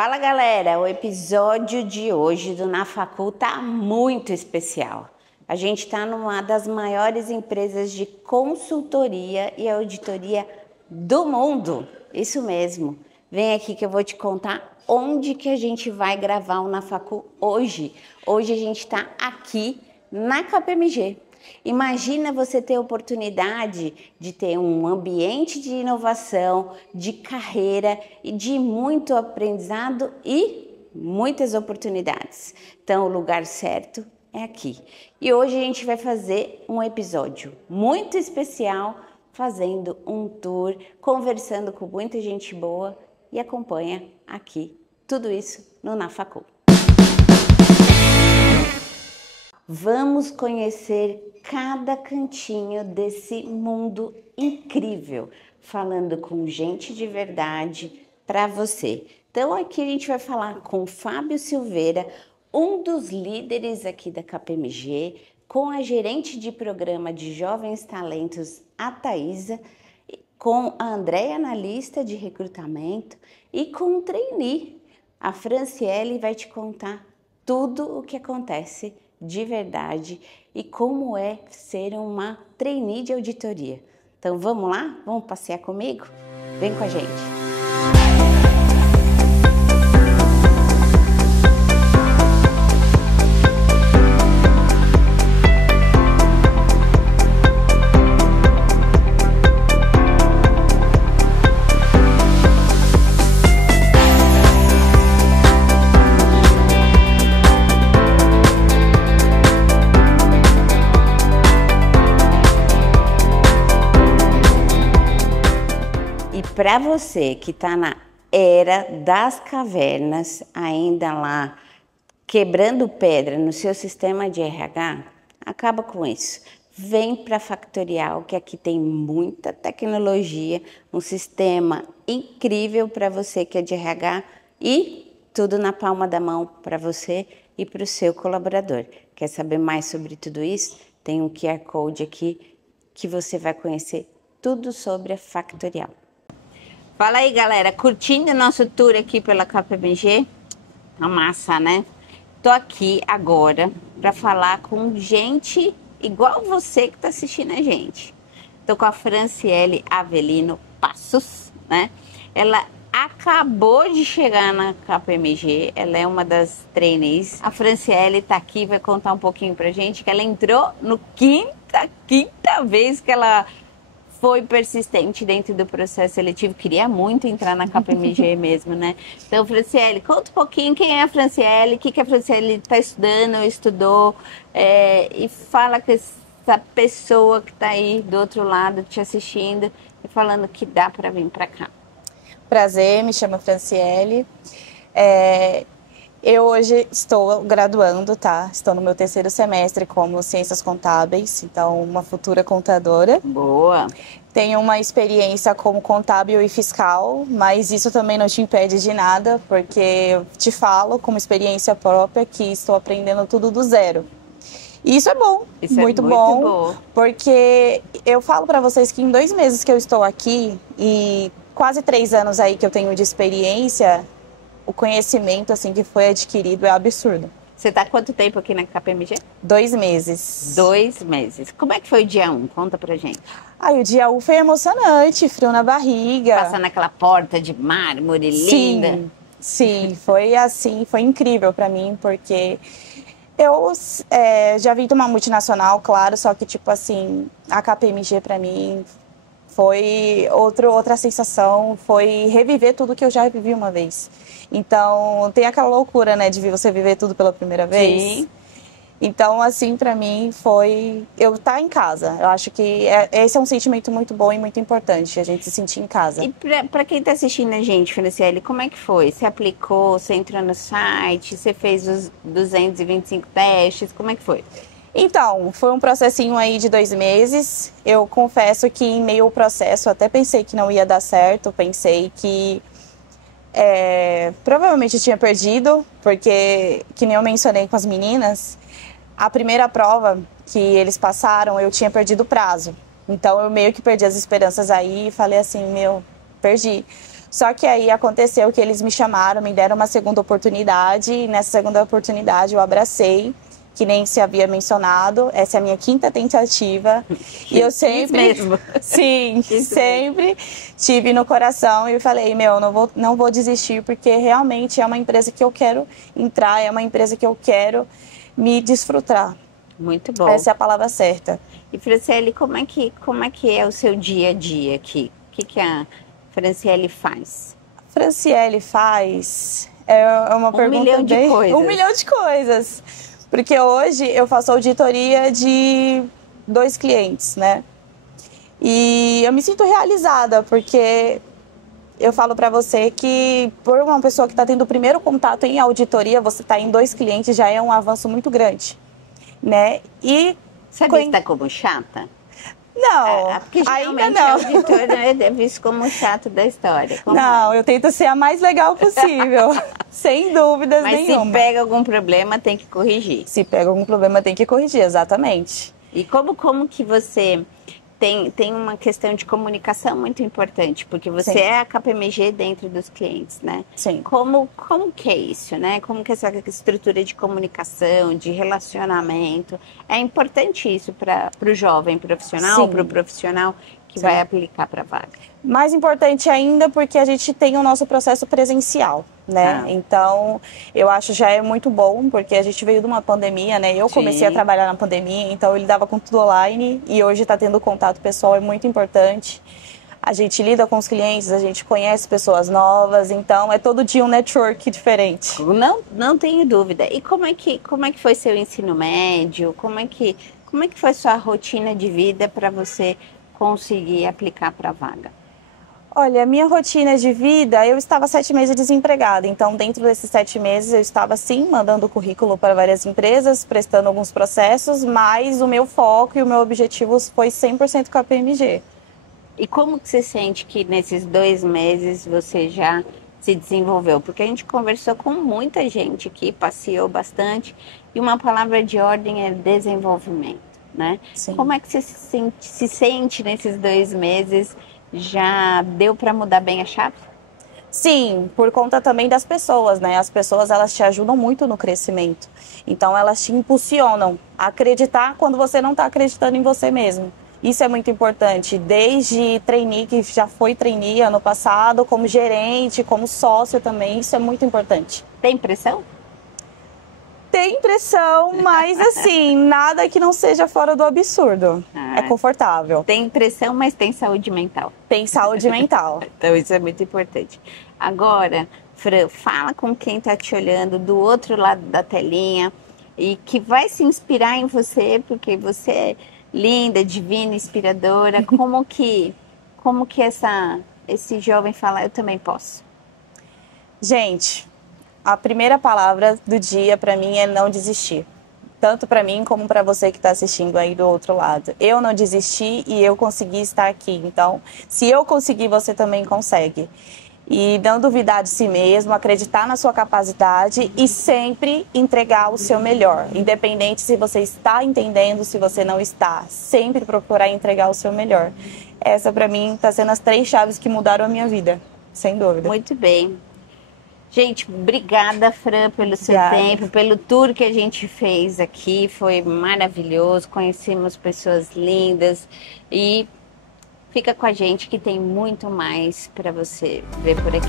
Fala galera, o episódio de hoje do Na Facul tá muito especial. A gente está numa das maiores empresas de consultoria e auditoria do mundo. Isso mesmo. Vem aqui que eu vou te contar onde que a gente vai gravar o Na Facul hoje. Hoje a gente está aqui na KPMG. Imagina você ter a oportunidade de ter um ambiente de inovação, de carreira e de muito aprendizado e muitas oportunidades. Então, o lugar certo é aqui. E hoje a gente vai fazer um episódio muito especial, fazendo um tour, conversando com muita gente boa e acompanha aqui tudo isso no Na Facul. Vamos conhecer cada cantinho desse mundo incrível, falando com gente de verdade para você. Então aqui a gente vai falar com o Fábio Silveira, um dos líderes aqui da KPMG, com a gerente de programa de Jovens Talentos, a Thaisa, com a Andréia, analista de recrutamento, e com o trainee. A Franciele vai te contar tudo o que acontece de verdade e como é ser uma trainee de auditoria. Então vamos lá? Vamos passear comigo? Vem com a gente! Para você que está na era das cavernas, ainda lá quebrando pedra no seu sistema de RH, acaba com isso. Vem para a Factorial, que aqui tem muita tecnologia, um sistema incrível para você que é de RH e tudo na palma da mão para você e para o seu colaborador. Quer saber mais sobre tudo isso? Tem um QR Code aqui que você vai conhecer tudo sobre a Factorial. Fala aí, galera, curtindo o nosso tour aqui pela KPMG? Uma massa, né? Tô aqui agora para falar com gente igual você que tá assistindo a gente. Tô com a Franciele Avelino Passos, né? Ela acabou de chegar na KPMG, ela é uma das trainees. A Franciele tá aqui, vai contar um pouquinho pra gente que ela entrou no quinta vez que ela foi persistente dentro do processo seletivo, queria muito entrar na KPMG mesmo, né? Então, Franciele, conta um pouquinho quem é a Franciele, o que a Franciele está estudando ou estudou, e fala com essa pessoa que está aí do outro lado te assistindo e falando que dá para vir para cá. Prazer, me chamo Franciele. Eu hoje estou graduando, tá? Estou no meu 3º semestre como Ciências Contábeis, então uma futura contadora. Boa! Tenho uma experiência como contábil e fiscal, mas isso também não te impede de nada, porque eu te falo como experiência própria que estou aprendendo tudo do zero. E isso é bom, muito bom, porque eu falo para vocês que em 2 meses que eu estou aqui e quase 3 anos aí que eu tenho de experiência, o conhecimento assim que foi adquirido é absurdo. Você está há quanto tempo aqui na KPMG? 2 meses. 2 meses. Como é que foi o dia 1? Conta pra gente. O dia 1 foi emocionante, frio na barriga. Passar naquela porta de mármore linda. Sim, foi assim, foi incrível pra mim, porque eu já vim de uma multinacional, claro, só que tipo assim, a KPMG pra mim foi outra sensação, foi reviver tudo que eu já vivi uma vez. Então, tem aquela loucura, né, de você viver tudo pela primeira vez. Sim. Então, assim, pra mim foi eu estar em casa. Eu acho que esse é um sentimento muito bom e muito importante, a gente se sentir em casa. E pra quem tá assistindo a gente, Franciele, como é que foi? Você aplicou, você entrou no site, você fez os 225 testes, como é que foi? Então, foi um processinho aí de 2 meses. Eu confesso que em meio ao processo, eu até pensei que não ia dar certo, pensei que provavelmente eu tinha perdido, porque, que nem eu mencionei com as meninas, a primeira prova que eles passaram, eu tinha perdido o prazo. Então, eu meio que perdi as esperanças aí e falei assim, perdi. Só que aí aconteceu que eles me chamaram, me deram uma segunda oportunidade, e nessa segunda oportunidade eu abracei, que nem se havia mencionado. Essa é a minha quinta tentativa. E eu sempre, sim, sempre tive no coração e falei, não vou desistir, porque realmente é uma empresa que eu quero entrar, é uma empresa que eu quero me desfrutar. Muito bom. Essa é a palavra certa. E Franciele, como é que é o seu dia a dia aqui? O que a Franciele faz? Franciele faz uma pergunta milhão de coisas. 1 milhão de coisas. Porque hoje eu faço auditoria de 2 clientes, né? E eu me sinto realizada, porque eu falo pra você que por uma pessoa que está tendo o primeiro contato em auditoria, você tá em 2 clientes, já é um avanço muito grande, né? E você está como chata? Não, porque ainda não. O auditor é visto como o chato da história. Não, eu tento ser a mais legal possível, sem dúvidas nenhuma. Mas se pega algum problema, tem que corrigir. Se pega algum problema, tem que corrigir, exatamente. E como que você tem uma questão de comunicação muito importante, porque você Sim. é a KPMG dentro dos clientes, né? Sim. Como que é isso, né? Como que é essa estrutura de comunicação, de relacionamento? É importante isso para o jovem profissional, para o profissional que vai aplicar para a vaga. Mais importante ainda porque a gente tem o nosso processo presencial, né? Então, eu acho já é muito bom, porque a gente veio de uma pandemia, né? Eu comecei a trabalhar na pandemia, então eu lidava com tudo online e hoje tá tendo contato pessoal é muito importante. A gente lida com os clientes, a gente conhece pessoas novas, então é todo dia um network diferente. Não tenho dúvida. E como é que foi seu ensino médio? Como é que foi sua rotina de vida para você conseguir aplicar para a vaga? Olha, a minha rotina de vida, eu estava 7 meses desempregada, então dentro desses 7 meses eu estava sim mandando currículo para várias empresas, prestando alguns processos, mas o meu foco e o meu objetivo foi 100% com a PMG. E como que você sente que nesses 2 meses você já se desenvolveu? Porque a gente conversou com muita gente aqui, passeou bastante, e uma palavra de ordem é desenvolvimento, né? Sim. Como é que você se sente nesses 2 meses? Já deu para mudar bem a chave? Sim, por conta também das pessoas, né? As pessoas, elas te ajudam muito no crescimento. Então, elas te impulsionam a acreditar quando você não está acreditando em você mesmo. Isso é muito importante, desde trainee, que já foi trainee ano passado, como gerente, como sócio também, isso é muito importante. Tem pressão? Tem pressão, mas assim, nada que não seja fora do absurdo. É confortável. Tem pressão, mas tem saúde mental. Tem saúde mental. Então isso é muito importante. Agora, Fran, fala com quem está te olhando do outro lado da telinha e que vai se inspirar em você, porque você é linda, divina, inspiradora. Como que esse jovem fala, eu também posso? Gente, a primeira palavra do dia para mim é não desistir. Tanto para mim como para você que está assistindo aí do outro lado. Eu não desisti e eu consegui estar aqui. Então, se eu conseguir, você também consegue. E não duvidar de si mesmo, acreditar na sua capacidade e sempre entregar o seu melhor. Independente se você está entendendo, se você não está. Sempre procurar entregar o seu melhor. Essa para mim está sendo as 3 chaves que mudaram a minha vida, sem dúvida. Muito bem. Gente, obrigada, Fran, pelo seu tempo, pelo tour que a gente fez aqui. Foi maravilhoso, conhecemos pessoas lindas e fica com a gente que tem muito mais para você ver por aqui.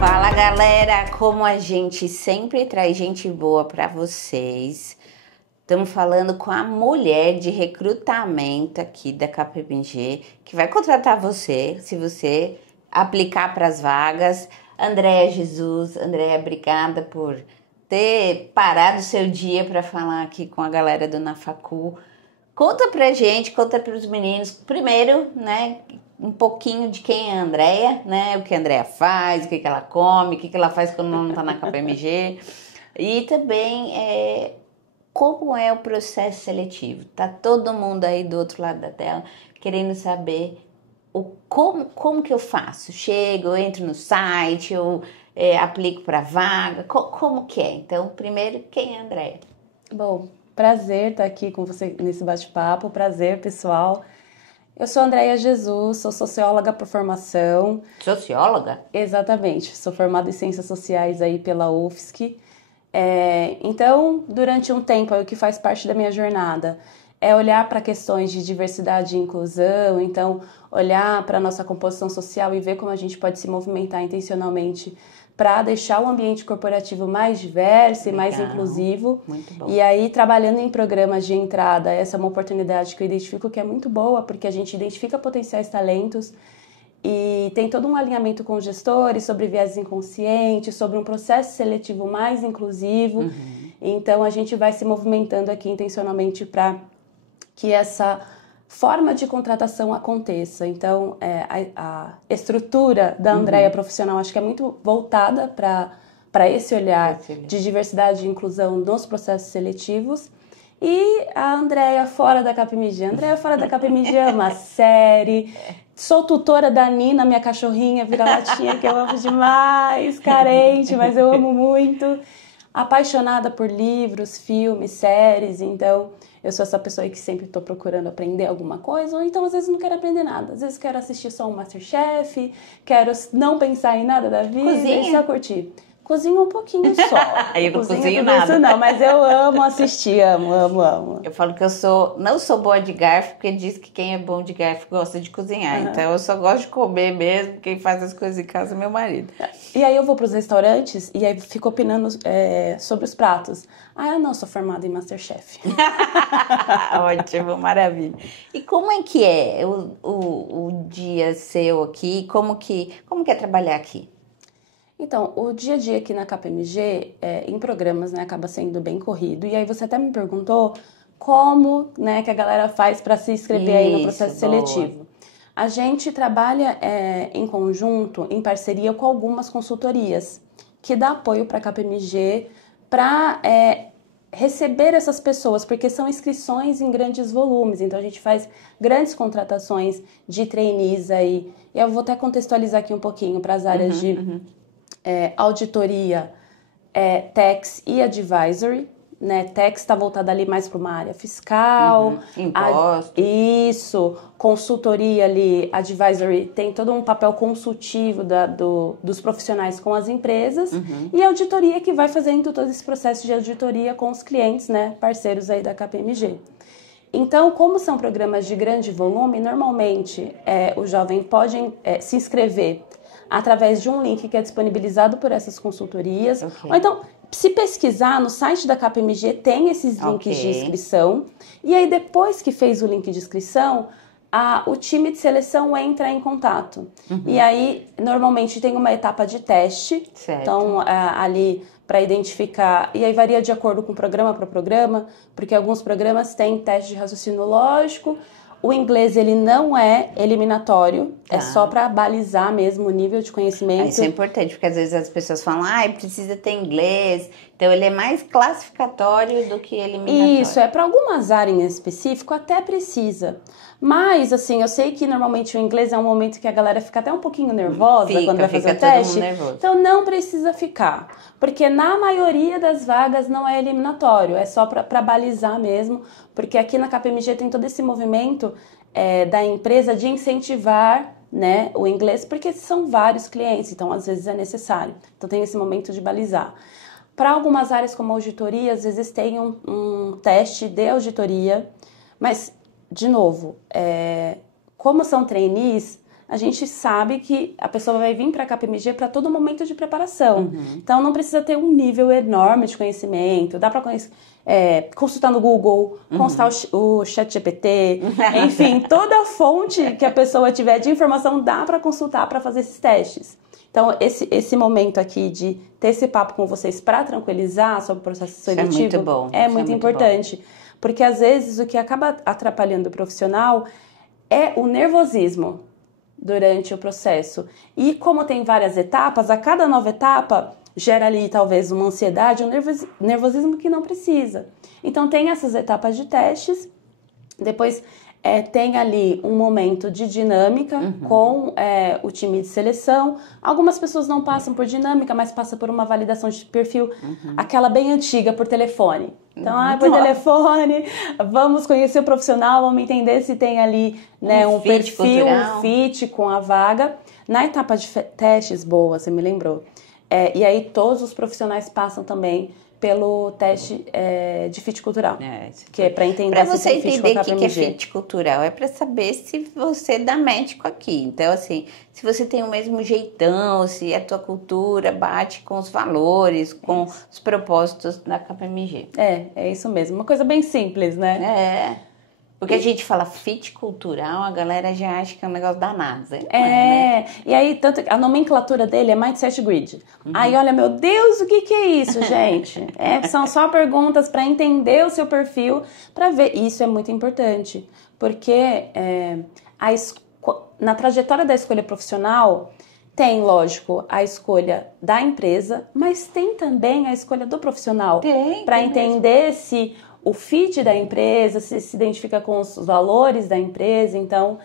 Fala, galera! Como a gente sempre traz gente boa para vocês, estamos falando com a mulher de recrutamento aqui da KPMG, que vai contratar você, se você aplicar para as vagas. Andréa Jesus. Andréa, obrigada por ter parado o seu dia para falar aqui com a galera do Nafacu. Conta pra gente, conta pros meninos, primeiro, né, um pouquinho de quem é a Andréa, né, o que a Andréa faz, o que ela come, o que ela faz quando não tá na KPMG. E também como é o processo seletivo. Tá todo mundo aí do outro lado da tela querendo saber como que eu faço. Chego, eu entro no site, eu aplico para vaga, como que é? Então, primeiro, quem é a Andréa? Bom, prazer estar aqui com você nesse bate-papo, prazer, pessoal. Eu sou Andréia Jesus, sou socióloga por formação. Socióloga? Exatamente, sou formada em Ciências Sociais aí pela UFSC. Então, durante um tempo, o que faz parte da minha jornada é olhar para questões de diversidade e inclusão, então olhar para a nossa composição social e ver como a gente pode se movimentar intencionalmente para deixar o ambiente corporativo mais diverso e mais inclusivo. Muito bom. E aí, trabalhando em programas de entrada, essa é uma oportunidade que eu identifico que é muito boa, porque a gente identifica potenciais talentos e tem todo um alinhamento com os gestores sobre viés inconscientes, sobre um processo seletivo mais inclusivo. Então, a gente vai se movimentando aqui intencionalmente para que essa forma de contratação aconteça. Então, a estrutura da Andréia profissional acho que é muito voltada para esse olhar de diversidade e inclusão nos processos seletivos. E a Andréia fora da Capmig. Andréia fora da Capmig é uma série. Sou tutora da Nina, minha cachorrinha vira-latinha, que eu amo demais, carente, mas eu amo muito. Apaixonada por livros, filmes, séries, então eu sou essa pessoa aí que sempre estou procurando aprender alguma coisa, ou então às vezes não quero aprender nada. Às vezes quero assistir só um MasterChef, quero não pensar em nada da vida e só curtir. Cozinho um pouquinho só. Eu não cozinho nada. Isso não, mas eu amo assistir, amo. Eu falo que não sou boa de garfo, porque diz que quem é bom de garfo gosta de cozinhar. Então eu só gosto de comer mesmo, quem faz as coisas em casa é meu marido. E aí eu vou para os restaurantes e aí fico opinando sobre os pratos. Eu não sou formada em MasterChef. Ótimo, maravilha. E como é que é o dia seu aqui? Como que é trabalhar aqui? Então, o dia a dia aqui na KPMG, em programas, né, acaba sendo bem corrido. E aí você até me perguntou como, né, que a galera faz para se inscrever aí no processo seletivo. A gente trabalha em conjunto, em parceria com algumas consultorias, que dá apoio para a KPMG para receber essas pessoas, porque são inscrições em grandes volumes. Então, a gente faz grandes contratações de trainees aí. E eu vou até contextualizar aqui um pouquinho para as áreas de auditoria, tax e advisory, né? Tax está voltada ali mais para uma área fiscal. Impostos. Isso, consultoria ali, advisory, tem todo um papel consultivo dos profissionais com as empresas. E auditoria que vai fazendo todo esse processo de auditoria com os clientes, né? Parceiros aí da KPMG. Então, como são programas de grande volume, normalmente o jovem pode se inscrever através de um link que é disponibilizado por essas consultorias. Ou então, se pesquisar no site da KPMG, tem esses links de inscrição. E aí, depois que fez o link de inscrição, o time de seleção entra em contato. E aí, normalmente, tem uma etapa de teste. Certo. Então, ali para identificar... E aí, varia de acordo com programa para programa, porque alguns programas têm teste de raciocínio lógico. O inglês, ele não é eliminatório, é só para balizar mesmo o nível de conhecimento. Isso é importante, porque às vezes as pessoas falam, precisa ter inglês. Então, ele é mais classificatório do que eliminatório. Isso, para algumas áreas em específico até precisa. Mas, assim, eu sei que normalmente o inglês é um momento que a galera fica até um pouquinho nervosa quando vai fazer o teste. Então, não precisa ficar. Porque na maioria das vagas não é eliminatório, é só para balizar mesmo. Porque aqui na KPMG tem todo esse movimento da empresa de incentivar, né, o inglês, porque são vários clientes, então às vezes é necessário. Então tem esse momento de balizar. Para algumas áreas como auditoria, às vezes tem um teste de auditoria, mas, de novo, como são trainees, a gente sabe que a pessoa vai vir para a KPMG para todo momento de preparação. Então, não precisa ter um nível enorme de conhecimento. Dá para consultar no Google, consultar o ChatGPT, enfim, toda a fonte que a pessoa tiver de informação dá para consultar para fazer esses testes. Então, esse momento aqui de ter esse papo com vocês para tranquilizar sobre o processo seletivo é muito importante. Porque, às vezes, o que acaba atrapalhando o profissional é o nervosismo durante o processo. E como tem várias etapas, a cada nova etapa gera ali talvez uma ansiedade, um nervosismo que não precisa. Então tem essas etapas de testes, depois tem ali um momento de dinâmica com o time de seleção. Algumas pessoas não passam por dinâmica, mas passam por uma validação de perfil, aquela bem antiga, por telefone. Então, por telefone, vamos conhecer o profissional, vamos entender se tem ali, né, um perfil, cultural, um fit com a vaga. Na etapa de testes, boa, você me lembrou. E aí todos os profissionais passam também pelo teste de fit cultural, que é para entender para você entender o que é fit cultural, é para saber se você dá match com aqui. Então, assim, se você tem o mesmo jeitão, se a tua cultura bate com os valores, com os propósitos da KPMG. É isso mesmo, uma coisa bem simples, né? Porque a gente fala fit cultural, a galera já acha que é um negócio da NASA. Né? E aí, tanto a nomenclatura dele é Mindset Grid. Aí, olha, meu Deus, o que é isso, gente? São só perguntas para entender o seu perfil, para ver. Isso é muito importante, porque na trajetória da escolha profissional, tem, lógico, a escolha da empresa, mas tem também a escolha do profissional. Para entender se o fit da empresa, se identifica com os valores da empresa, então...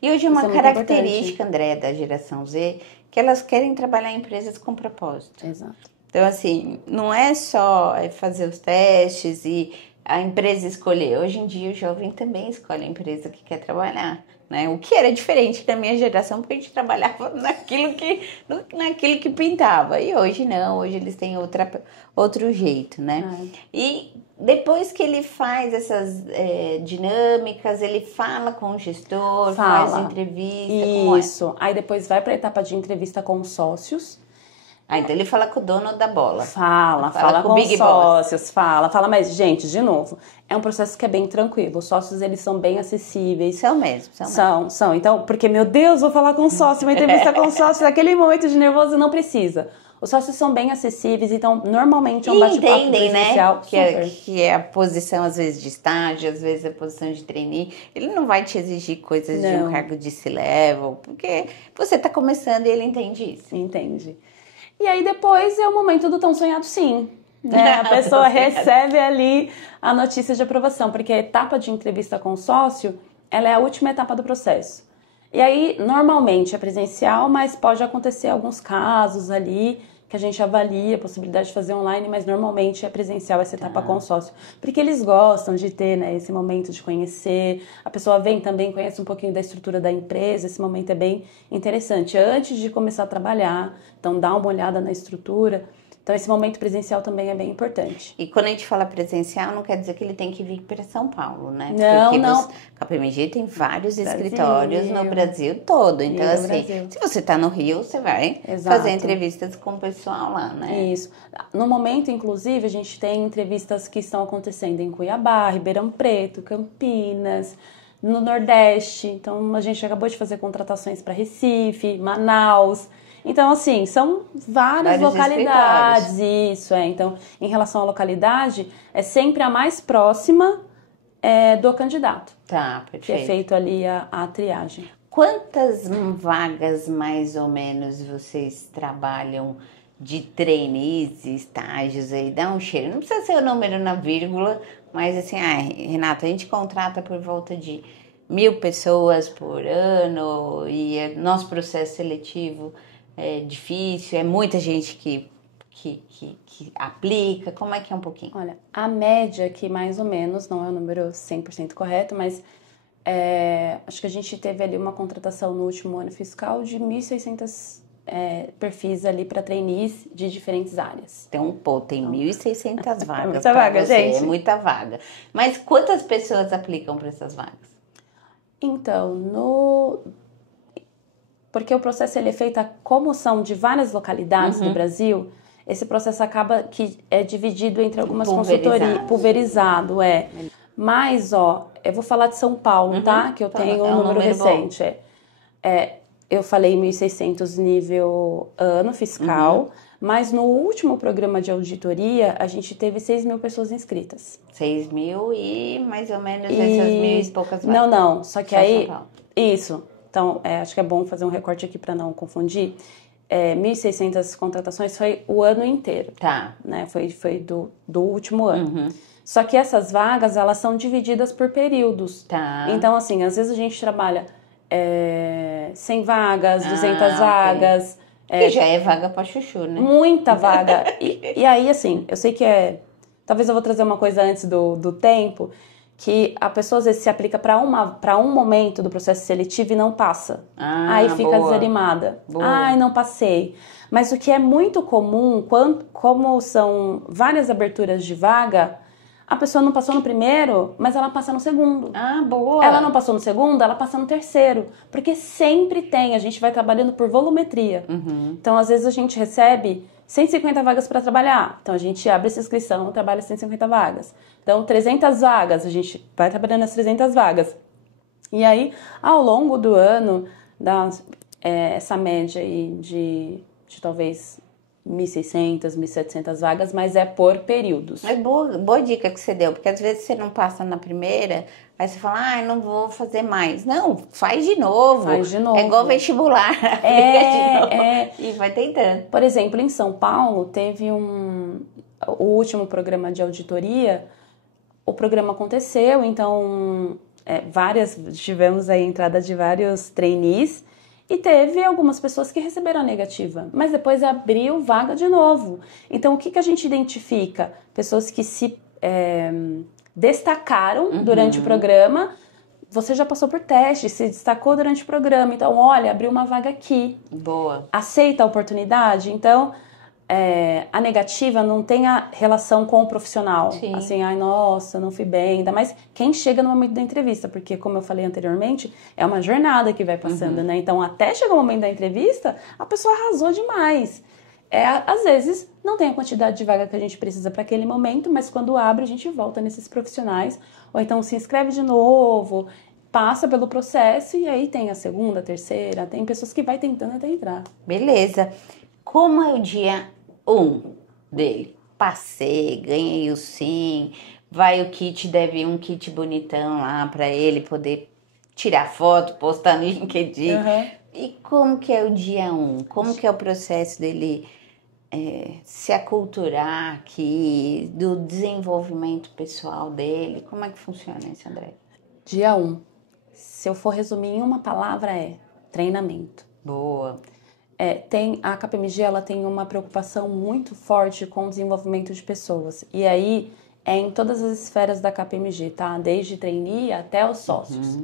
E hoje é uma característica, André, da geração Z, que elas querem trabalhar em empresas com propósito. Exato. Então, assim, não é só fazer os testes e a empresa escolher. Hoje em dia, o jovem também escolhe a empresa que quer trabalhar, né? O que era diferente da minha geração, porque a gente trabalhava naquilo que pintava. E hoje não, hoje eles têm outro jeito, né? E depois que ele faz essas dinâmicas, ele fala com o gestor, faz entrevista. Isso. Aí depois vai para a etapa de entrevista com os sócios. Então ele fala com o dono da bola. Fala com os sócios, fala, mas, gente, de novo, é um processo que é bem tranquilo. Os sócios, eles são bem acessíveis. São mesmo. São. Então, porque, meu Deus, vou falar com o sócio, uma entrevista com o sócio, daquele momento de nervoso, não precisa. Os sócios são bem acessíveis, então, normalmente é um bate-papo presencial. Né? Que é a posição, às vezes, de estágio, às vezes a posição de trainee. Ele não vai te exigir coisas de um cargo de C-level, porque você está começando e ele entende isso. Entende. E aí depois é o momento do tão sonhado sim. Né? A pessoa recebe ali a notícia de aprovação, porque a etapa de entrevista com o sócio, ela é a última etapa do processo. E aí, normalmente é presencial, mas pode acontecer alguns casos ali que a gente avalia a possibilidade de fazer online, mas normalmente é presencial essa etapa com o sócio. Porque eles gostam de ter, né, esse momento de conhecer, a pessoa vem também, conhece um pouquinho da estrutura da empresa, esse momento é bem interessante. Antes de começar a trabalhar, então dá uma olhada na estrutura. Então, esse momento presencial também é bem importante. E quando a gente fala presencial, não quer dizer que ele tem que vir para São Paulo, né? Não. A KPMG tem vários escritórios no Brasil todo. Então, assim, se você está no Rio, você vai fazer entrevistas com o pessoal lá, né? Isso. No momento, inclusive, a gente tem entrevistas que estão acontecendo em Cuiabá, Ribeirão Preto, Campinas, no Nordeste. Então, a gente acabou de fazer contratações para Recife, Manaus. Então, assim, são várias localidades, isso, Então, em relação à localidade, é sempre a mais próxima do candidato. Tá, perfeito. Que é feito ali a triagem. Quantas vagas, mais ou menos, vocês trabalham de trainees e estágios aí? Dá um cheiro. Não precisa ser o número na vírgula, mas assim, Renata, a gente contrata por volta de 1.000 pessoas por ano e nosso processo seletivo é difícil, é muita gente que aplica. Como é que é um pouquinho? Olha, a média aqui, mais ou menos, não é o número 100% correto, mas acho que a gente teve ali uma contratação no último ano fiscal de 1.600 perfis ali para trainees de diferentes áreas. Então, tem 1.600 vagas. É muita vaga, gente. É muita vaga. Mas quantas pessoas aplicam para essas vagas? Então, porque o processo ele é feito, como são de várias localidades do Brasil, esse processo acaba que é dividido entre algumas consultorias, pulverizado, Mas, eu vou falar de São Paulo, tá? Que eu tenho um número recente. Eu falei 1.600 nível ano fiscal, mas no último programa de auditoria, a gente teve 6.000 pessoas inscritas. 6.000 e mais ou menos essas 1.000 e poucas vagas. Não, só que aí... Isso. Então, acho que é bom fazer um recorte aqui para não confundir. 1.600 contratações foi o ano inteiro. Tá. Né? Foi do último ano. Só que essas vagas, elas são divididas por períodos. Tá. Então, assim, às vezes a gente trabalha 100 vagas, 200 vagas. Que já é vaga pra chuchu, né? Muita vaga. E aí, assim, eu sei que talvez eu vou trazer uma coisa antes do tempo, que a pessoa às vezes se aplica para um momento do processo seletivo e não passa. Aí fica desanimada. Ai, não passei. Mas o que é muito comum, como são várias aberturas de vaga, a pessoa não passou no primeiro, mas ela passa no segundo. Boa. Ela não passou no segundo, ela passa no terceiro. Porque sempre tem, a gente vai trabalhando por volumetria. Então, às vezes, a gente recebe 150 vagas para trabalhar. Então, a gente abre essa inscrição, trabalha 150 vagas. Então, 300 vagas, a gente vai trabalhando as 300 vagas. E aí, ao longo do ano, dá essa média aí de talvez 1.600, 1.700 vagas, mas é por períodos. É boa dica que você deu, porque às vezes você não passa na primeira, aí você fala, não vou fazer mais. Não, faz de novo. Faz de novo. É igual vestibular. E vai tentando. Por exemplo, em São Paulo, teve o último programa de auditoria, o programa aconteceu, então tivemos aí a entrada de vários trainees, e teve algumas pessoas que receberam a negativa, mas depois abriu vaga de novo. Então, o que a gente identifica? Pessoas que se destacaram durante o programa. Você já passou por teste, se destacou durante o programa. Então, olha, abriu uma vaga aqui. Boa. Aceita a oportunidade? Então, a negativa não tem a relação com o profissional. Sim. Assim, nossa, não fui bem. Ainda mais quem chega no momento da entrevista. Porque, como eu falei anteriormente, é uma jornada que vai passando, né? Então, até chegar o momento da entrevista, a pessoa arrasou demais. Às vezes, não tem a quantidade de vaga que a gente precisa para aquele momento, mas quando abre, a gente volta nesses profissionais. Ou então, se inscreve de novo, passa pelo processo e aí tem a segunda, a terceira. Tem pessoas que vai tentando até entrar. Beleza. Como é o dia 1 dele? Passei, ganhei o sim, vai o kit, deve ir um kit bonitão lá para ele poder tirar foto, postar no LinkedIn. E como que é o dia 1? Como que é o processo dele se aculturar aqui, do desenvolvimento pessoal dele? Como é que funciona isso, André? Dia 1. Se eu for resumir em uma palavra, treinamento. Boa. A KPMG, ela tem uma preocupação muito forte com o desenvolvimento de pessoas. E aí, em todas as esferas da KPMG, tá? Desde trainee até os sócios.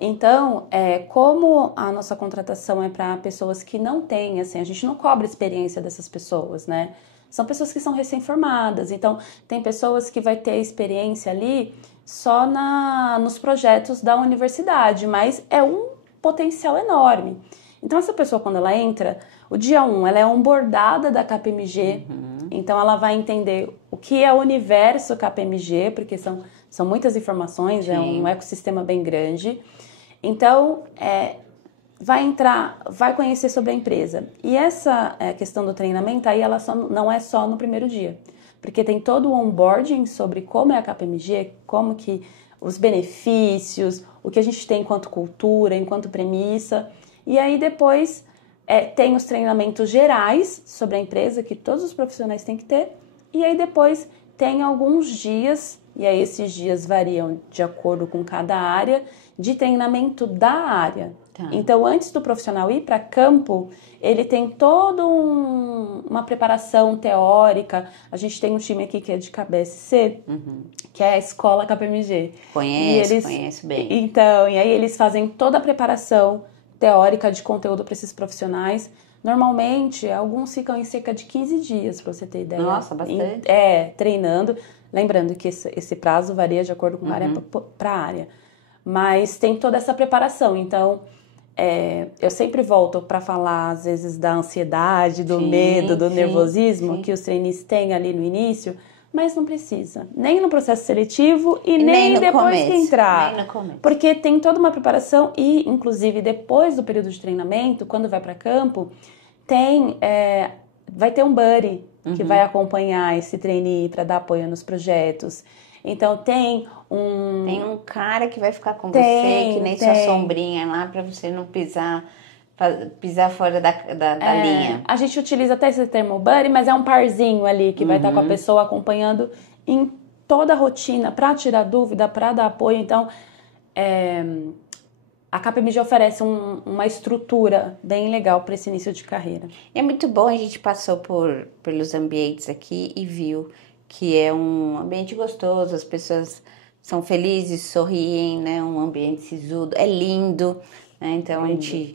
Então, como a nossa contratação é para pessoas que não têm, assim, a gente não cobra a experiência dessas pessoas, né? São pessoas que são recém-formadas. Então, tem pessoas que vai ter experiência ali só nos projetos da universidade, mas é um potencial enorme. Então, essa pessoa, quando ela entra, o dia 1, ela é onboardada da KPMG. Então, ela vai entender o que é o universo KPMG, porque são muitas informações, é um ecossistema bem grande. Então, vai entrar, vai conhecer sobre a empresa. E essa questão do treinamento, aí ela não é só no primeiro dia. Porque tem todo o onboarding sobre como é a KPMG, como que os benefícios, o que a gente tem enquanto cultura, enquanto premissa. E aí depois tem os treinamentos gerais sobre a empresa, que todos os profissionais têm que ter. E aí depois tem alguns dias, e aí esses dias variam de acordo com cada área, de treinamento da área. Tá. Então, antes do profissional ir para campo, ele tem toda uma preparação teórica. A gente tem um time aqui que é de KBSC, que é a Escola KPMG. Conheço bem. Então, e aí eles fazem toda a preparação teórica de conteúdo para esses profissionais. Normalmente, alguns ficam em cerca de 15 dias, para você ter ideia. Nossa, bastante. Treinando. Lembrando que esse prazo varia de acordo com área para área. Mas tem toda essa preparação. Então, eu sempre volto para falar, às vezes, da ansiedade, do medo, do nervosismo que os trainees têm ali no início, mas não precisa. Nem no processo seletivo e nem depois que entrar. Nem no começo. Porque tem toda uma preparação e, inclusive, depois do período de treinamento, quando vai para campo, vai ter um buddy que vai acompanhar esse trainee para dar apoio nos projetos. Então, tem um cara que vai ficar com você, que nem sua sombrinha lá, para você não pisar fora da linha. A gente utiliza até esse termo buddy, mas é um parzinho ali que vai estar com a pessoa acompanhando em toda a rotina para tirar dúvida, para dar apoio. Então, a KPMG oferece uma estrutura bem legal para esse início de carreira. É muito bom, a gente passou pelos ambientes aqui e viu que é um ambiente gostoso, as pessoas são felizes, sorriem, né? Um ambiente sisudo, é lindo, né? Então a gente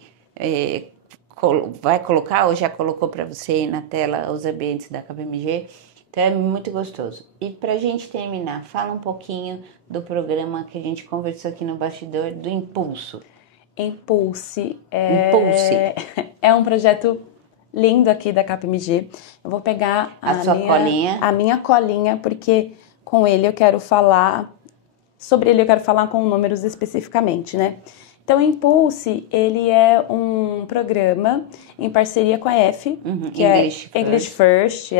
vai colocar, ou já colocou para você aí na tela os ambientes da KPMG, então é muito gostoso. E para a gente terminar, fala um pouquinho do programa que a gente conversou aqui no bastidor, do Impulso. Impulse é um projeto lindo aqui da KPMG. Eu vou pegar a minha colinha, porque com ele eu quero falar, sobre ele eu quero falar com números especificamente, né? Então, o Impulse, ele é um programa em parceria com a F, que English First,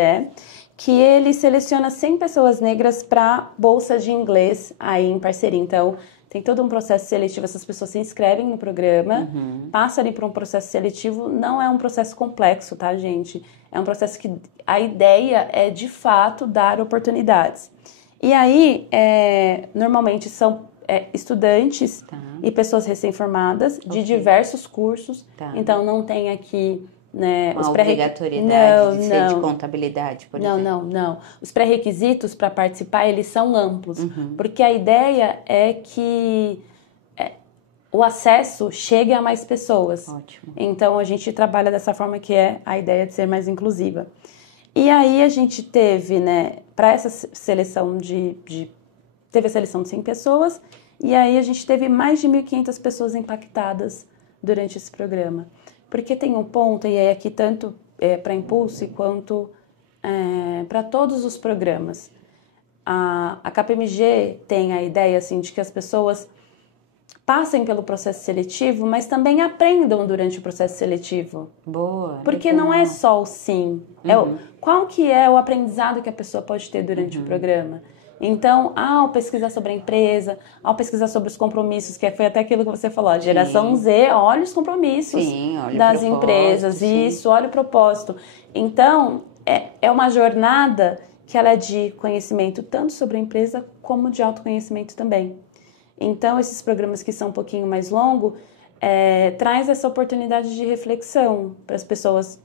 que ele seleciona 100 pessoas negras para bolsa de inglês aí em parceria. Então, tem todo um processo seletivo, essas pessoas se inscrevem no programa, passam ali por um processo seletivo, não é um processo complexo, tá, gente? É um processo que a ideia é, de fato, dar oportunidades. E aí, normalmente são estudantes e pessoas recém-formadas de diversos cursos, então não tem aqui... Né, uma obrigatoriedade de ser de contabilidade, por exemplo. Não. Os pré-requisitos para participar, eles são amplos, porque a ideia é que o acesso chegue a mais pessoas. Ótimo. Então, a gente trabalha dessa forma, que é a ideia de ser mais inclusiva. E aí, a gente teve, né, para essa seleção teve a seleção de 100 pessoas, e aí a gente teve mais de 1.500 pessoas impactadas durante esse programa. Porque tem um ponto, e é aqui tanto para Impulse quanto para todos os programas. A KPMG tem a ideia assim, de que as pessoas passem pelo processo seletivo, mas também aprendam durante o processo seletivo. Boa. Porque não é só o sim. Qual que é o aprendizado que a pessoa pode ter durante o programa? Então, ao pesquisar sobre a empresa, ao pesquisar sobre os compromissos, que foi até aquilo que você falou, a geração Z, olha os compromissos das empresas, isso, olha o propósito. Então, é uma jornada que ela é de conhecimento tanto sobre a empresa como de autoconhecimento também. Então, esses programas que são um pouquinho mais longos, traz essa oportunidade de reflexão para as pessoas,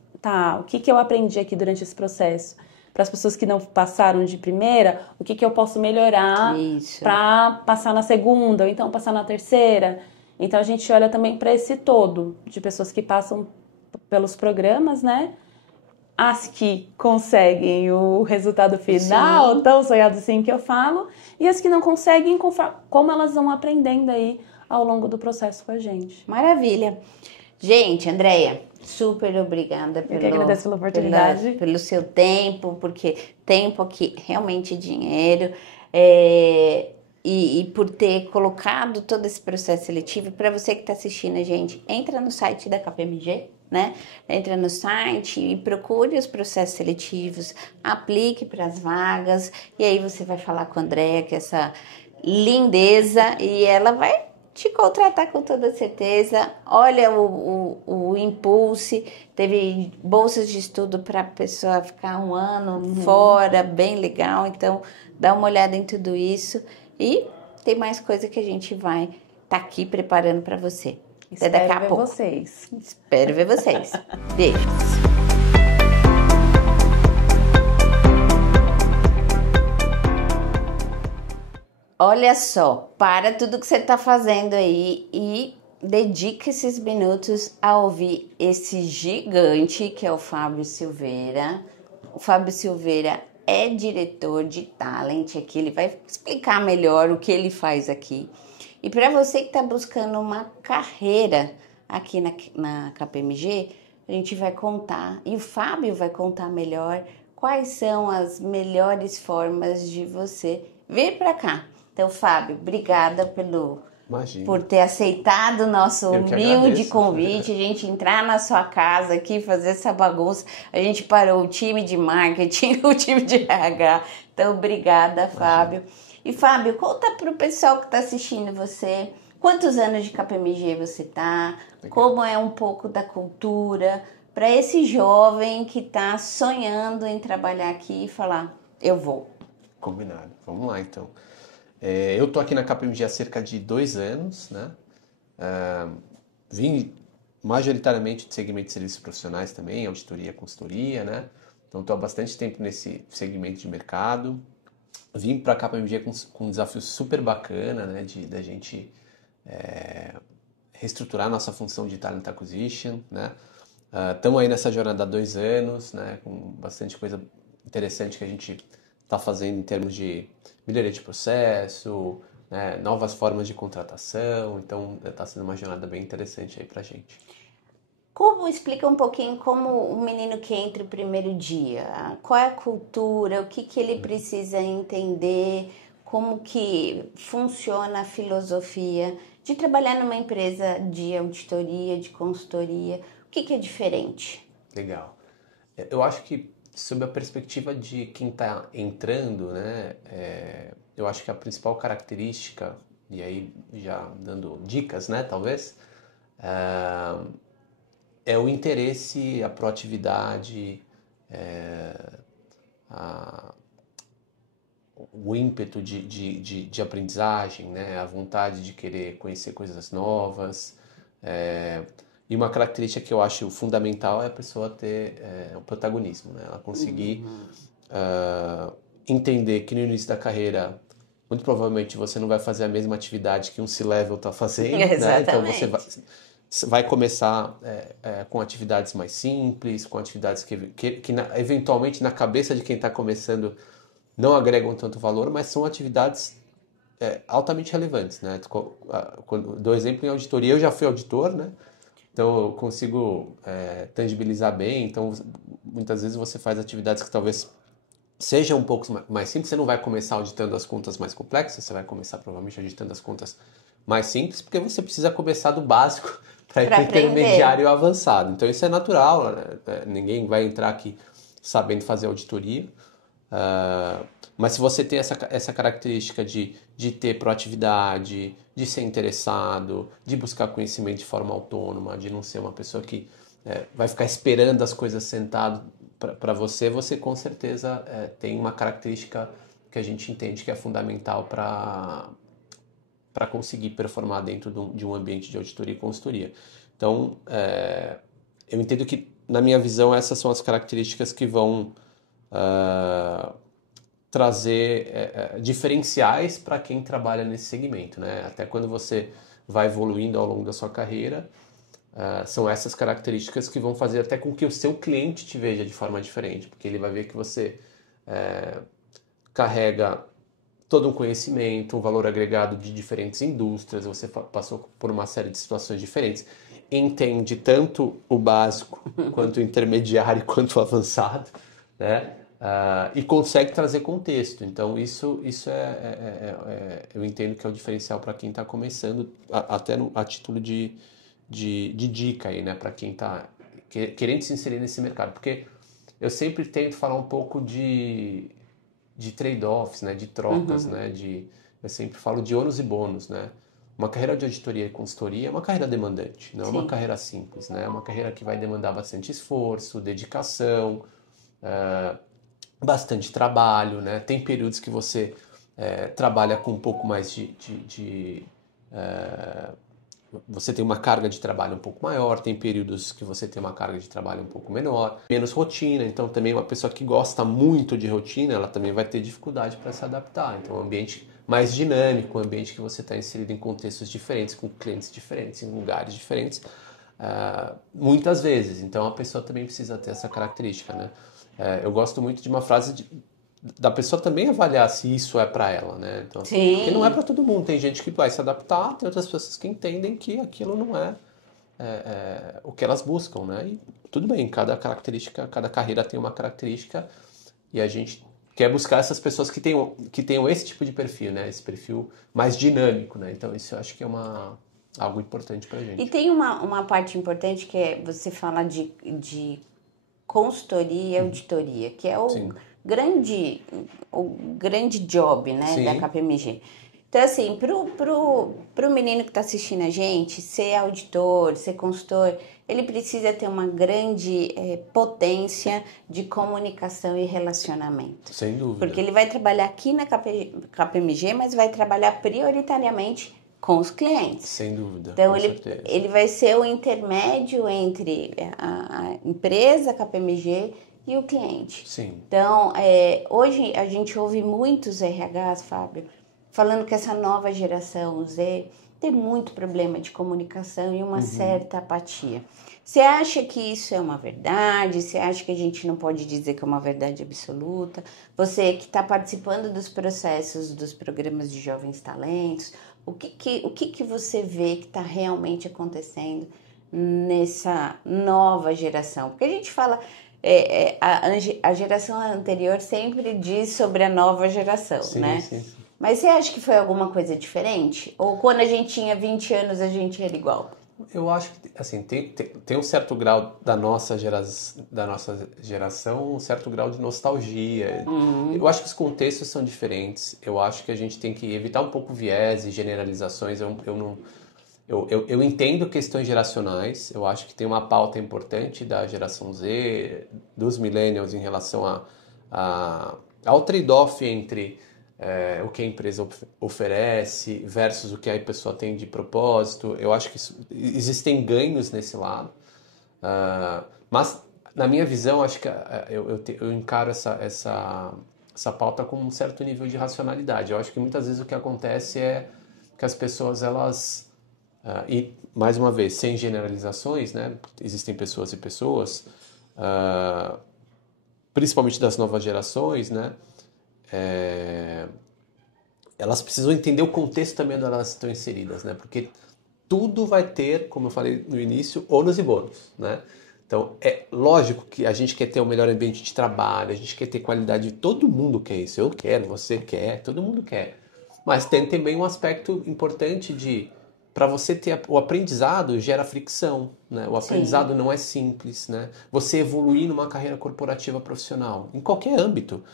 o que eu aprendi aqui durante esse processo? Para as pessoas que não passaram de primeira, o que eu posso melhorar para passar na segunda, ou então passar na terceira. Então, a gente olha também para esse todo de pessoas que passam pelos programas, né? As que conseguem o resultado final, tão sonhado assim que eu falo, e as que não conseguem, como elas vão aprendendo aí ao longo do processo com a gente. Maravilha. Gente, Andréia, super obrigada Eu que agradeço pela oportunidade. Pelo seu tempo, porque tempo aqui realmente é dinheiro, e por ter colocado todo esse processo seletivo. Para você que está assistindo a gente, entra no site da KPMG, né? Entra no site e procure os processos seletivos, aplique para as vagas, e aí você vai falar com a Andréia, que é essa lindeza, e ela vai te contratar com toda certeza. Olha o Impulse, teve bolsas de estudo para a pessoa ficar um ano fora, bem legal. Então, dá uma olhada em tudo isso. E tem mais coisa que a gente vai estar aqui preparando para você. Até daqui a pouco. Espero ver vocês. Beijos. Olha só, para tudo que você está fazendo aí e dedique esses minutos a ouvir esse gigante que é o Fábio Silveira. O Fábio Silveira é diretor de Talent aqui, ele vai explicar melhor o que ele faz aqui. E para você que está buscando uma carreira aqui na KPMG, a gente vai contar, e o Fábio vai contar melhor quais são as melhores formas de você vir para cá. Então, Fábio, obrigada por ter aceitado o nosso humilde convite, a gente entrar na sua casa aqui, fazer essa bagunça. A gente parou o time de marketing, o time de RH. Então, obrigada, Fábio. E, Fábio, conta para o pessoal que está assistindo você, quantos anos de KPMG você está, como é um pouco da cultura, para esse jovem que está sonhando em trabalhar aqui e falar, eu vou. Combinado. Vamos lá, então. Eu tô aqui na KPMG há cerca de 2 anos, né? Vim majoritariamente de segmento de serviços profissionais também, auditoria, consultoria, né? Então estou há bastante tempo nesse segmento de mercado. Vim para a KPMG com um desafio super bacana, né? Da gente reestruturar nossa função de Talent Acquisition, né? Estamos aí nessa jornada há 2 anos, né? Com bastante coisa interessante que a gente está fazendo em termos de melhoria de processo, né, novas formas de contratação, então está sendo uma jornada bem interessante aí pra gente. Explica um pouquinho como o menino que entra o primeiro dia, qual é a cultura, o que ele precisa entender, como que funciona a filosofia de trabalhar numa empresa de auditoria, de consultoria, o que é diferente? Legal. Eu acho que sob a perspectiva de quem está entrando, né, eu acho que a principal característica, e aí já dando dicas, né, talvez, é o interesse, a proatividade, o ímpeto de aprendizagem, né, a vontade de querer conhecer coisas novas. E uma característica que eu acho fundamental é a pessoa ter o protagonismo, né? Ela conseguir entender que no início da carreira, muito provavelmente você não vai fazer a mesma atividade que um C-Level está fazendo, né? Então você vai começar com atividades mais simples, com atividades que eventualmente na cabeça de quem está começando não agregam tanto valor, mas são atividades altamente relevantes, né? Dou exemplo em auditoria, eu já fui auditor, né? Então eu consigo tangibilizar bem. Então muitas vezes você faz atividades que talvez sejam um pouco mais simples. Você não vai começar auditando as contas mais complexas, você vai começar provavelmente auditando as contas mais simples, porque você precisa começar do básico para ir para o intermediário avançado. Então isso é natural, né? Ninguém vai entrar aqui sabendo fazer auditoria. Mas se você tem essa característica de ter proatividade, de ser interessado, de buscar conhecimento de forma autônoma, de não ser uma pessoa que vai ficar esperando as coisas sentado para você com certeza tem uma característica que a gente entende que é fundamental para conseguir performar dentro de um ambiente de auditoria e consultoria. Então, eu entendo que, na minha visão, essas são as características que vão trazer diferenciais para quem trabalha nesse segmento, né? Até quando você vai evoluindo ao longo da sua carreira, são essas características que vão fazer até com que o seu cliente te veja de forma diferente, porque ele vai ver que você carrega todo um conhecimento, um valor agregado de diferentes indústrias, você passou por uma série de situações diferentes, entende tanto o básico, quanto o intermediário, quanto o avançado, né? E consegue trazer contexto. Então isso eu entendo que é o diferencial para quem está começando, até a título de dica aí, né? Para quem está querendo se inserir nesse mercado. Porque eu sempre tento falar um pouco de trade-offs, né? De trocas, né? Eu sempre falo de ônus e bônus, né? Uma carreira de auditoria e consultoria é uma carreira demandante, não é uma carreira simples, né? É uma carreira que vai demandar bastante esforço, dedicação, bastante trabalho, né? Tem períodos que você trabalha com um pouco mais você tem uma carga de trabalho um pouco maior, tem períodos que você tem uma carga de trabalho um pouco menor, menos rotina. Então também uma pessoa que gosta muito de rotina, ela também vai ter dificuldade para se adaptar. Então um ambiente mais dinâmico, um ambiente que você está inserido em contextos diferentes, com clientes diferentes, em lugares diferentes, muitas vezes. Então a pessoa também precisa ter essa característica, né? Eu gosto muito de uma frase da pessoa também avaliar se isso é para ela, né? Então, assim, porque não é para todo mundo. Tem gente que vai se adaptar, tem outras pessoas que entendem que aquilo não é o que elas buscam, né? E tudo bem, cada carreira tem uma característica e a gente quer buscar essas pessoas que tenham esse tipo de perfil, né? Esse perfil mais dinâmico, né? Então isso eu acho que é algo importante pra gente. E tem uma parte importante que você fala de consultoria e auditoria, que é o grande job, né, da KPMG. Então, assim, pro menino que está assistindo a gente, ser auditor, ser consultor, ele precisa ter uma grande potência de comunicação e relacionamento. Sem dúvida. Porque ele vai trabalhar aqui na KPMG, mas vai trabalhar prioritariamente com os clientes. Sem dúvida. Então, ele vai ser o intermédio entre a empresa KPMG e o cliente. Sim. Então, hoje a gente ouve muitos RHs, Fábio, falando que essa nova geração Z tem muito problema de comunicação e uma certa apatia. Você acha que isso é uma verdade? Você acha que a gente não pode dizer que é uma verdade absoluta? Você que está participando dos processos dos programas de Jovens Talentos, o que você vê que está realmente acontecendo nessa nova geração? Porque a gente fala... a geração anterior sempre diz sobre a nova geração, sim, né? Sim. Mas você acha que foi alguma coisa diferente? Ou quando a gente tinha 20 anos a gente era igual? Eu acho que assim, tem um certo grau da nossa geração, um certo grau de nostalgia. Eu acho que os contextos são diferentes. Eu acho que a gente tem que evitar um pouco viés e generalizações. Eu entendo questões geracionais. Eu acho que tem uma pauta importante da geração Z, dos millennials em relação ao trade-off entre o que a empresa oferece versus o que a pessoa tem de propósito. Eu acho que existem ganhos nesse lado. Mas, na minha visão, acho que eu encaro essa pauta com um certo nível de racionalidade. Eu acho que muitas vezes o que acontece é que as pessoas, elas... e, mais uma vez, sem generalizações, né? Existem pessoas e pessoas, principalmente das novas gerações, né? Elas precisam entender o contexto também onde elas estão inseridas, né? Porque tudo vai ter, como eu falei no início, ônus e bônus, né? Então, é lógico que a gente quer ter o melhor ambiente de trabalho, a gente quer ter qualidade, todo mundo quer isso, eu quero, você quer, todo mundo quer. Mas tem também um aspecto importante para você ter o aprendizado gera fricção, né? O aprendizado não é simples, né? Você evoluir numa carreira corporativa profissional, em qualquer âmbito.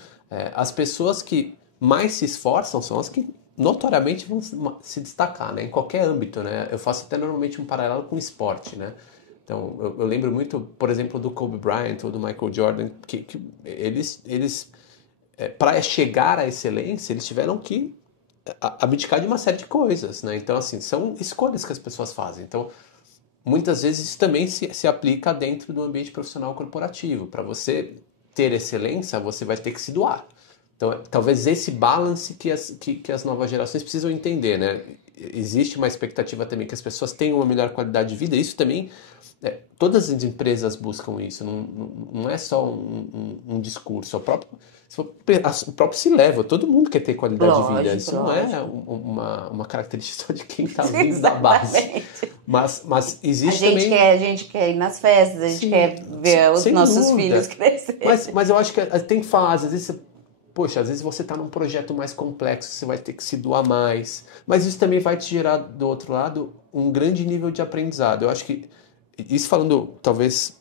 As pessoas que mais se esforçam são as que notoriamente vão se destacar, né? Em qualquer âmbito, né? Eu faço até normalmente um paralelo com esporte, né? Então, eu lembro muito, por exemplo, do Kobe Bryant ou do Michael Jordan, que eles para chegar à excelência, eles tiveram que abdicar de uma série de coisas, né? Então, assim, são escolhas que as pessoas fazem. Então, muitas vezes isso também se aplica dentro do ambiente profissional corporativo. Para você ter excelência, você vai ter que se doar. Então, talvez esse balance que as novas gerações precisam entender, né? Existe uma expectativa também que as pessoas tenham uma melhor qualidade de vida. Isso também, todas as empresas buscam isso. Não é só um discurso. O próprio C-Level, todo mundo quer ter qualidade de vida. Isso não é uma característica só de quem está vindo da base. Mas existe também... A gente quer ir nas festas, a gente quer ver os nossos filhos crescerem. Mas eu acho que tem fases, às vezes às vezes você está num projeto mais complexo, você vai ter que se doar mais. Mas isso também vai te gerar, do outro lado, um grande nível de aprendizado. Eu acho que, isso falando talvez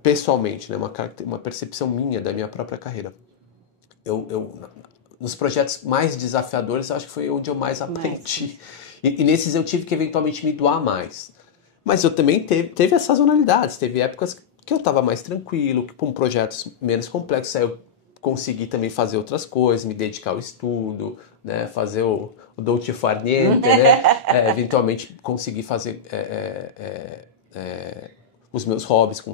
pessoalmente, né, uma percepção minha da minha própria carreira. Nos projetos mais desafiadores, eu acho que foi onde eu mais aprendi. E nesses eu tive que eventualmente me doar mais. Mas eu também teve as sazonalidades. Teve épocas que eu estava mais tranquilo, que com projetos menos complexos, aí eu consegui também fazer outras coisas, me dedicar ao estudo, né, fazer o dolce far niente, né, eventualmente conseguir fazer os meus hobbies com